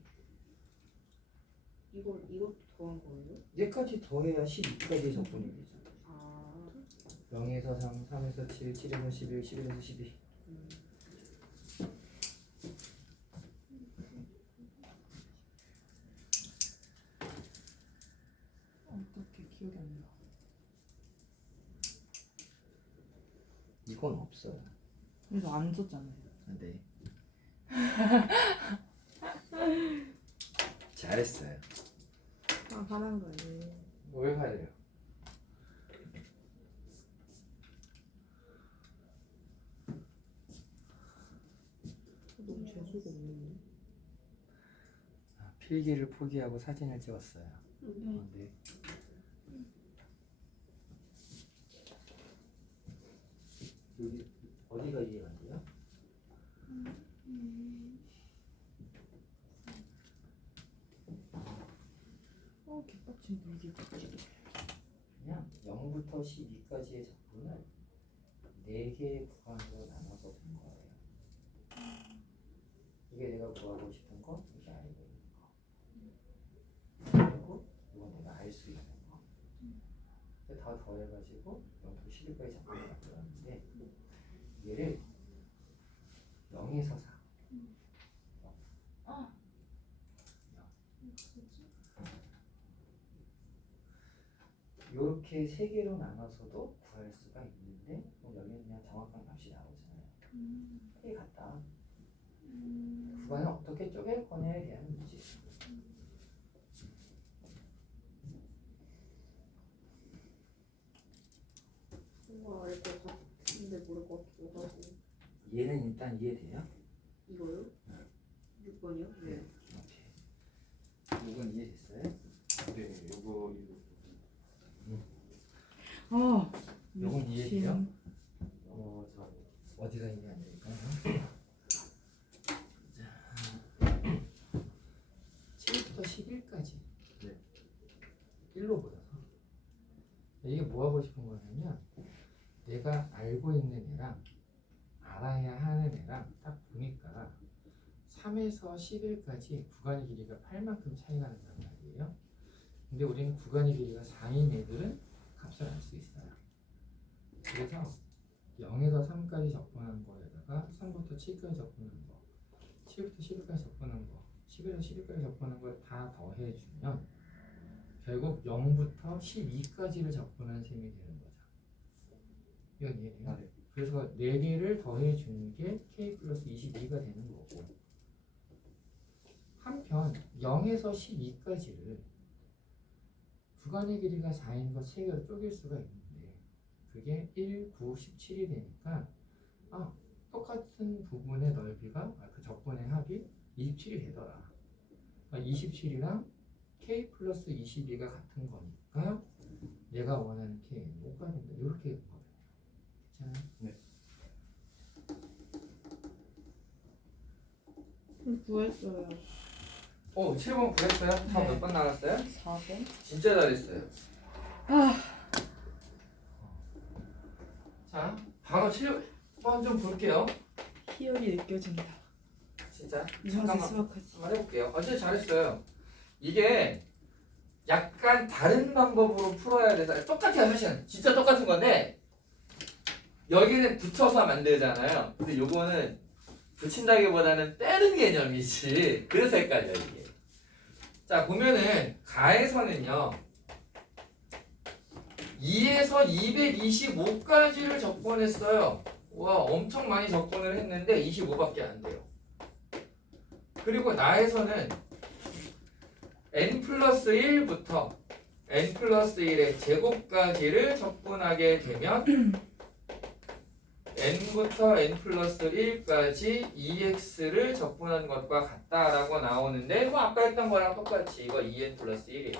이것도 더한 거예요? 얘까지 더해야 12까지 적분이 되죠. 0에서 3, 3에서 7, 7에서 11, 11에서 12. 어떻게 기억이 안 나. 이건 없어요. 그래서 안 썼잖아요. 네. 잘했어요. 화난 거 아니에요? 왜 가야 돼요? 너무 재수가 없는데? 필기를 포기하고 사진을 찍었어요. 네. 네. 여기 어디가 이해가 안 돼요? 개빡친데 이게 갑자기. 그냥 0부터 12까지의 적분을 4개의 구간으로 나눠서 본 거예요. 이게 내가 구하고 싶은 거, 이게 알고 있는 거. 그리고 이건 내가 알 수 있는 거. 다 더해가지고 0부터 12까지 적분을 만들었는데 얘를 0에서 4. 이렇게 3개로 나눠서도 구할 수가 있는데 여기는 그냥 정확한 값이 나오잖아요. 이게 같다. 구간을 어떻게 쪼갤 거냐에 대한 문제. 뭔가 알 것 같은데 모를 것 같기도 하고. 얘는 일단 이해돼요? 이거요? 6번이요? 네. 오케이. 이해됐어요? 네, 요거 아, 요건 이해돼요? 미친. 저 어디가 이해 안 될까요? 자, 7부터 11까지. 네. 1로 보여서. 이게 뭐 하고 싶은 거냐면 내가 알고 있는 애랑 알아야 하는 애랑 딱 보니까 3에서 11까지 구간의 길이가 8만큼 차이가 난단 말이에요. 근데 우리는 구간의 길이가 4인 애들은 값을 알 수 있어요. 그래서 0에서 3까지 접근한 거에다가 3부터 7까지 접근한 거, 7부터 11까지 접근한 거, 11에서 12까지 접근한 걸 다 더해주면 결국 0부터 12까지를 접근한 셈이 되는 거죠. 이건 이해돼요? 네. 그래서 4개를 더해주는 게 k 플러스 22가 되는 거고, 한편 0에서 12까지를 구간의 길이가 4인 거 3개로 쪼갤 수가 있는데 그게 1, 9, 17이 되니까 똑같은 부분의 넓이가 그 적분의 합이 27이 되더라. 27이랑 k 플러스 22가 같은 거니까 내가 원하는 k는 5가 된다. 이렇게 거든요. 괜찮아요? 네. 구했어요. 7번 구했어요? 다 네. 몇 번 나갔어요? 4번? 진짜 잘했어요. 자, 바로 7번 좀 볼게요. 희열이 느껴진다. 진짜 이상한 잠깐만 수학하지. 한번 해볼게요. 진짜 잘했어요. 이게 약간 다른 방법으로 풀어야 돼서 똑같아요. 사실은 진짜 똑같은 건데 여기는 붙여서 만들잖아요. 근데 요거는 붙인다기보다는 빼는 개념이지. 그래서 헷갈려 이게. 자, 보면은 가에서는요 2에서 225까지를 접근했어요. 와, 엄청 많이 접근을 했는데 25밖에 안 돼요. 그리고 나에서는 n 플러스 1부터 n 플러스 1의 제곱까지를 접근하게 되면 n부터 n 플러스 1까지 2x를 접근한 것과 같다라고 나오는데 뭐 아까 했던 거랑 똑같이 이거 2n 플러스 1이에요.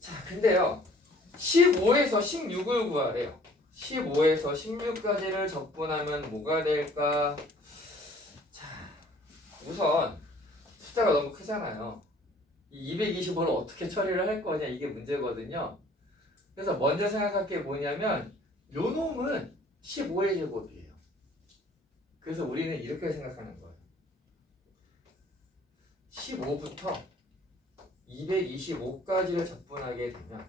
자, 근데요 15에서 16을 구하래요. 15에서 16까지를 접근하면 뭐가 될까? 자, 우선 숫자가 너무 크잖아요. 이 225를 어떻게 처리를 할 거냐 이게 문제거든요. 그래서 먼저 생각할 게 뭐냐면 요 놈은 15의 제곱이에요. 그래서 우리는 이렇게 생각하는 거예요. 15부터 225까지를 접근하게 되면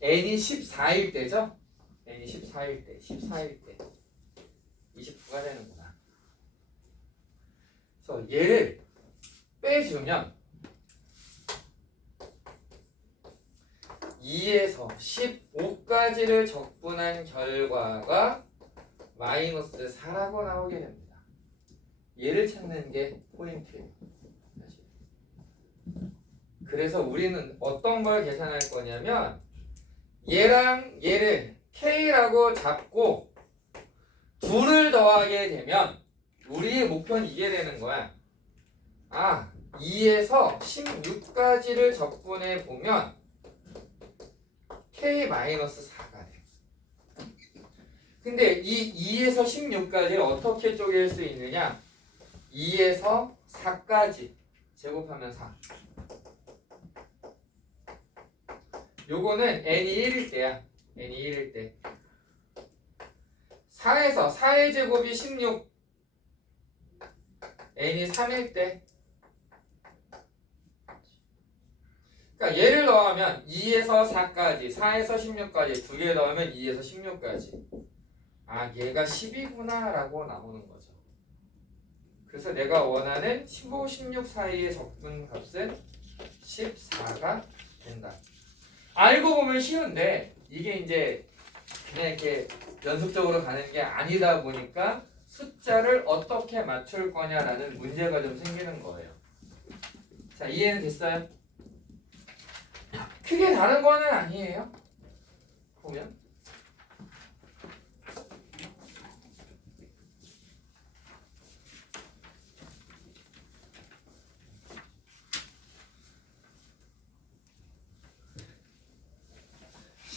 n이 14일 때죠? n이 14일 때 29가 되는구나. 그래서 얘를 빼주면 2에서 15까지를 접근한 결과가 마이너스 4라고 나오게 됩니다. 얘를 찾는 게 포인트예요. 사실. 그래서 우리는 어떤 걸 계산할 거냐면 얘랑 얘를 K라고 잡고 둘을 더하게 되면 우리의 목표는 이게 되는 거야. 2에서 16까지를 접근해 보면 K-4가 돼. 근데 이 2에서 16까지를 어떻게 쪼갤 수 있느냐? 2에서 4까지 제곱하면 4. 요거는 n이 1일 때야. n이 1일 때. 4에서 4의 제곱이 16. n이 3일 때. 그러니까 얘를 더하면 2에서 4까지, 4에서 16까지 두 개 더하면 2에서 16까지. 얘가 10이구나 라고 나오는 거죠. 그래서 내가 원하는 15, 16 사이의 접근 값은 14가 된다. 알고 보면 쉬운데 이게 이제 그냥 이렇게 연속적으로 가는 게 아니다 보니까 숫자를 어떻게 맞출 거냐라는 문제가 좀 생기는 거예요. 자, 이해는 됐어요? 크게 다른 거는 아니에요. 보면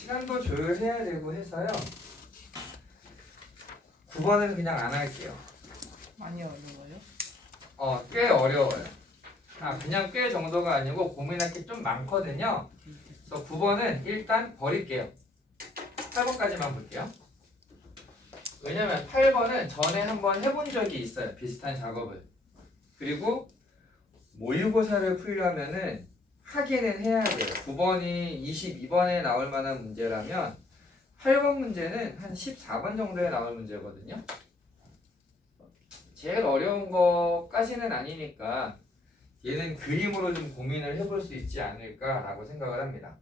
시간도 조율해야 되고 해서요. 9번은 그냥 안 할게요. 많이 어려워요? 꽤 어려워요. 그냥 꽤 정도가 아니고 고민할 게 좀 많거든요. 그래서 9번은 일단 버릴게요. 8번까지만 볼게요. 왜냐면 8번은 전에 한번 해본 적이 있어요. 비슷한 작업을. 그리고 모의고사를 풀려면은 하기는 해야 돼요. 9번이 22번에 나올 만한 문제라면 8번 문제는 한 14번 정도에 나올 문제거든요. 제일 어려운 것까지는 아니니까 얘는 그림으로 좀 고민을 해볼 수 있지 않을까라고 생각을 합니다.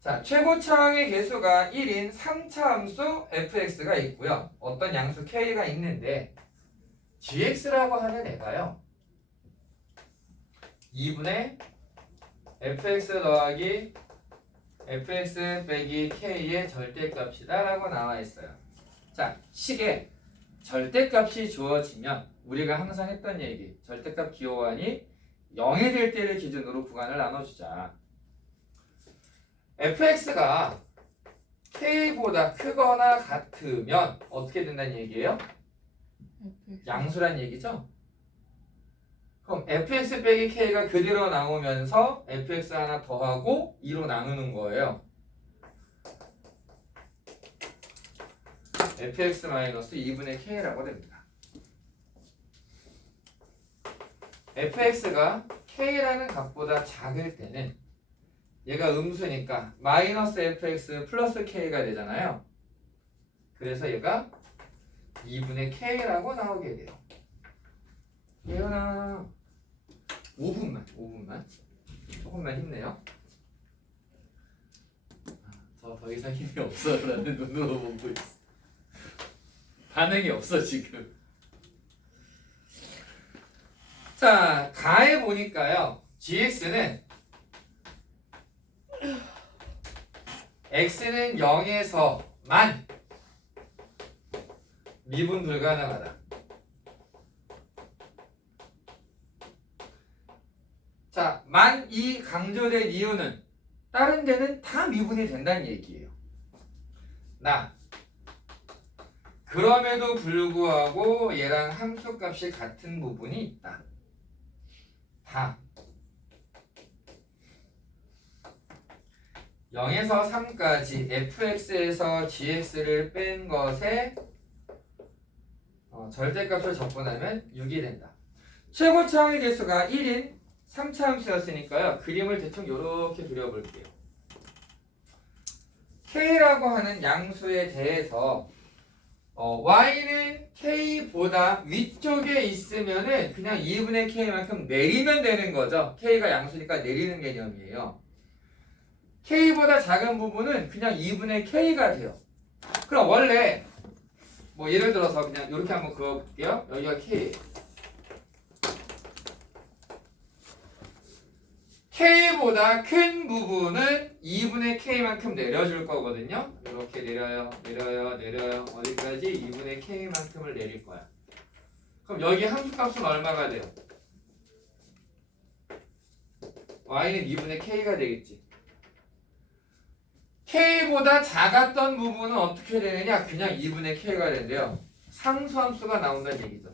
자, 최고차항의 개수가 1인 3차 함수 fx가 있고요. 어떤 양수 k가 있는데 gx라고 하는 애가요. 2분의 fx 더하기 fx 빼기 k의 절대값이다 라고 나와 있어요. 자, 식에 절대값이 주어지면 우리가 항상 했던 얘기, 절대값 기호환이 0이 될 때를 기준으로 구간을 나눠주자. fx가 k보다 크거나 같으면 어떻게 된다는 얘기예요? 양수란 얘기죠? 그럼 fx 빼기 k가 그대로 나오면서 fx 하나 더하고 2로 나누는 거예요. fx 마이너스 2분의 k라고 됩니다. fx가 k라는 값보다 작을 때는 얘가 음수니까 마이너스 fx 플러스 k가 되잖아요. 그래서 얘가 2분의 k라고 나오게 돼요. 예은아 5분만 조금만 힘내요. 더 이상 힘이 없어 라는 눈으로 보고 있어. 반응이 없어 지금. 자, 가해 보니까요. gx는 x는 0에서만 미분 불가능하다. 자, 만 이 강조된 이유는 다른 데는 다 미분이 된다는 얘기예요. 그럼에도 불구하고 얘랑 함수값이 같은 부분이 있다. 다 0에서 3까지 fx에서 gx를 뺀 것에 절대값을 접근하면 6이 된다. 최고차항의 개수가 1인 3차 함수였으니까요. 그림을 대충 이렇게 그려볼게요. k라고 하는 양수에 대해서 y는 k보다 위쪽에 있으면은 그냥 2분의 k만큼 내리면 되는 거죠. k가 양수니까 내리는 개념이에요. k보다 작은 부분은 그냥 2분의 k가 돼요. 그럼 원래 뭐 예를 들어서 그냥 이렇게 한번 그어볼게요. 여기가 k. k보다 큰 부분은 2분의 k만큼 내려줄 거거든요. 이렇게 내려요. 어디까지? 2분의 k만큼을 내릴 거야. 그럼 여기 함수값은 얼마가 돼요? y는 2분의 k가 되겠지. k보다 작았던 부분은 어떻게 되느냐? 그냥 2분의 k가 된대요. 상수함수가 나온다는 얘기죠.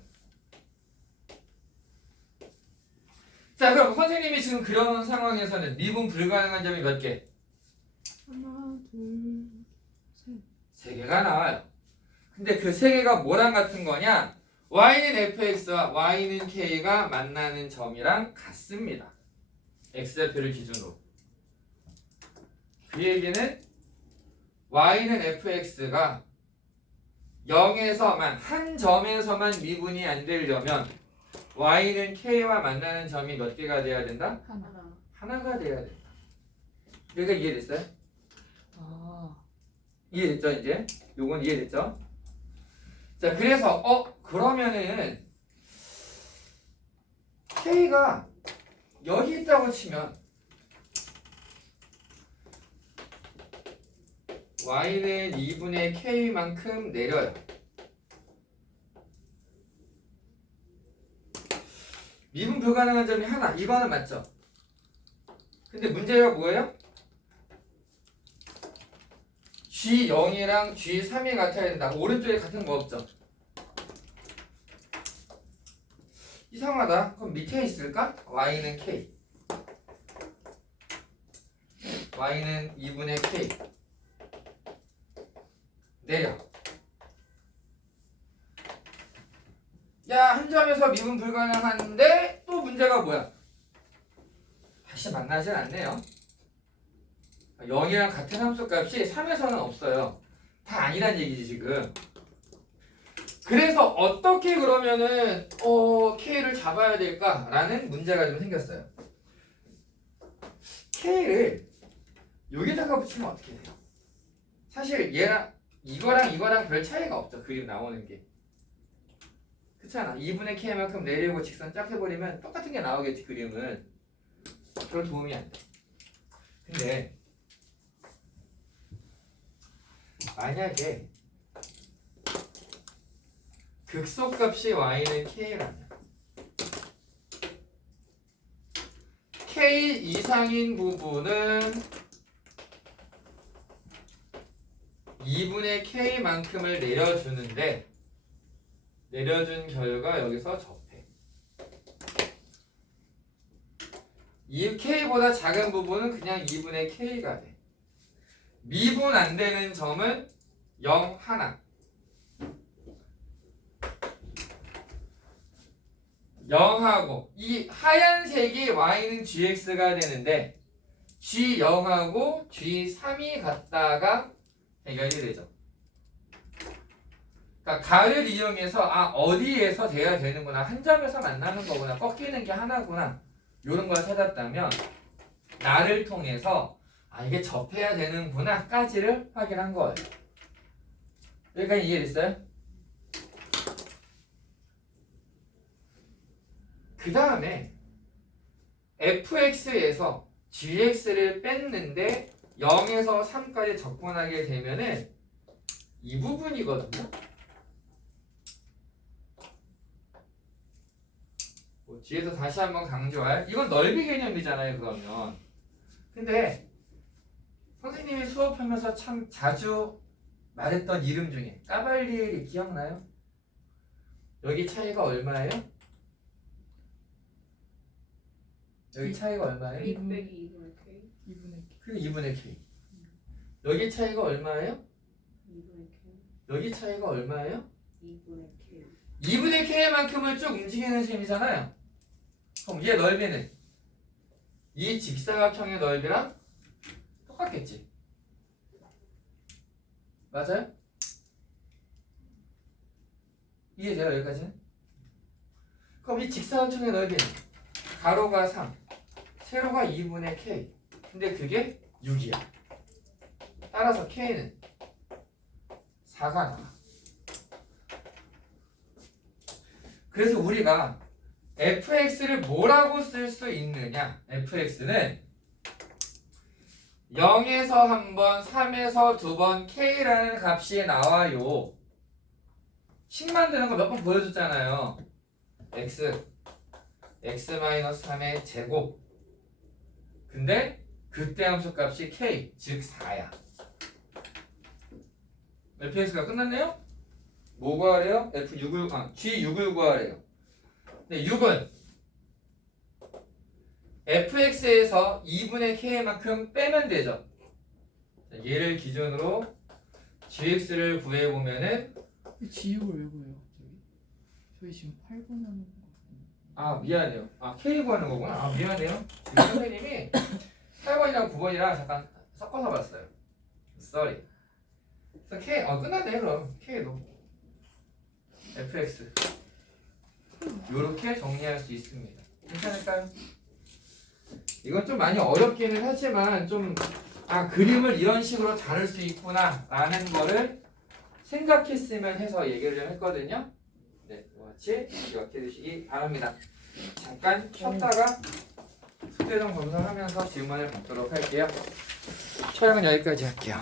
자, 그럼 선생님이 지금 그려놓은 상황에서는 미분 불가능한 점이 몇 개? 하나, 둘, 셋. 3개가 나와요. 근데 그 3개가 뭐랑 같은 거냐? y는 fx와 y는 k가 만나는 점이랑 같습니다. x좌표를 기준으로. 그 얘기는 y는 fx가 0에서만 한 점에서만 미분이 안 되려면 y는 k와 만나는 점이 몇 개가 돼야 된다? 하나가 돼야 된다. 여기가 이해됐어요? 이해됐죠 이제? 요건 이해됐죠? 자, 그래서 그러면은 k가 여기 있다고 치면 y는 2분의 k만큼 내려요. 미분 불가능한 점이 하나, 2번은 맞죠? 근데 문제가 뭐예요? G0이랑 G3이 같아야 된다. 오른쪽에 같은 거 없죠? 이상하다. 그럼 밑에 있을까? Y는 K. Y는 2분의 K. 내려. 야, 한 점에서 미분 불가능한데 또 문제가 뭐야? 다시 만나진 않네요. 0이랑 같은 함수값이 3에서는 없어요. 다 아니란 얘기지 지금. 그래서 어떻게 그러면은 K를 잡아야 될까라는 문제가 좀 생겼어요. K를 여기다가 붙이면 어떻게 돼요? 사실 얘랑 이거랑 별 차이가 없죠. 그림 나오는 게. 그렇잖아. 2분의 K만큼 내리고 직선 쫙 해버리면 똑같은 게 나오겠지. 그림은. 별 도움이 안 돼. 근데 만약에 극소값이 y는 k라면 k 이상인 부분은 2분의 k만큼을 내려주는데 내려준 결과 여기서 접해. 이 k보다 작은 부분은 그냥 2분의 k가 돼. 미분 안 되는 점은 0 하나. 0하고 이 하얀색이 y는 gx가 되는데 g0하고 g3이 같다가 해결이 되죠. 그러니까 가를 이용해서 어디에서 돼야 되는구나. 한 점에서 만나는 거구나. 꺾이는 게 하나구나. 이런 걸 찾았다면 나를 통해서 이게 접해야 되는구나 까지를 확인한 거예요. 여기까지 이해됐어요? 그 다음에 fx에서 gx를 뺐는데 0에서 3까지 접근하게 되면은 이 부분이거든요. 뒤에서 다시 한번 강조할 이건 넓이 개념이잖아요. 그러면 근데 선생님이 수업하면서 참 자주 말했던 이름 중에 까발리엘이 기억나요? 여기 차이가 얼마예요? 여기 차이가 얼마예요? 2 빼기 2분의 K 2분의 그게 2분의 K. 여기 차이가 얼마예요? 2분의 K 여기 차이가 얼마예요? 2분의 K 2분의 K만큼을 쭉 움직이는 셈이잖아요. 그럼 얘 넓이는 이 직사각형의 넓이랑 똑같겠지. 맞아요? 이해돼요? 여기까지는? 그럼 이 직사각형의 넓이는 가로가 3, 세로가 2분의 K. 근데 그게 6이야. 따라서 K는 4가 나와. 그래서 우리가 fx를 뭐라고 쓸 수 있느냐? fx는 0에서 한 번, 3에서 두 번 k라는 값이 나와요. 식 만드는 거 몇 번 보여줬잖아요. x-3의 제곱. 근데 그때 함수 값이 k, 즉 4야. fx가 끝났네요? 뭐 구하래요? g6을 구하래요. 근데 6은 fx에서 2분의 k만큼 빼면 되죠. 자, 얘를 기준으로 gx를 구해보면은 지육을 왜 구해요 갑자기? 저희 지금 8번 하는 거 미안해요. k 구하는 거구나. 미안해요. 지금 선생님이 8번이랑 9번이랑 잠깐 섞어서 봤어요. Sorry. 그래서 k, 끝났네 그럼. k로 fx 요렇게 정리할 수 있습니다. 괜찮을까요? 이건 좀 많이 어렵기는 하지만 좀 그림을 이런 식으로 다룰 수 있구나 라는 거를 생각했으면 해서 얘기를 좀 했거든요. 네, 같이 기억해 주시기 바랍니다. 잠깐 쉬었다가 숙제 좀 검사하면서 질문을 받도록 할게요. 촬영은 여기까지 할게요.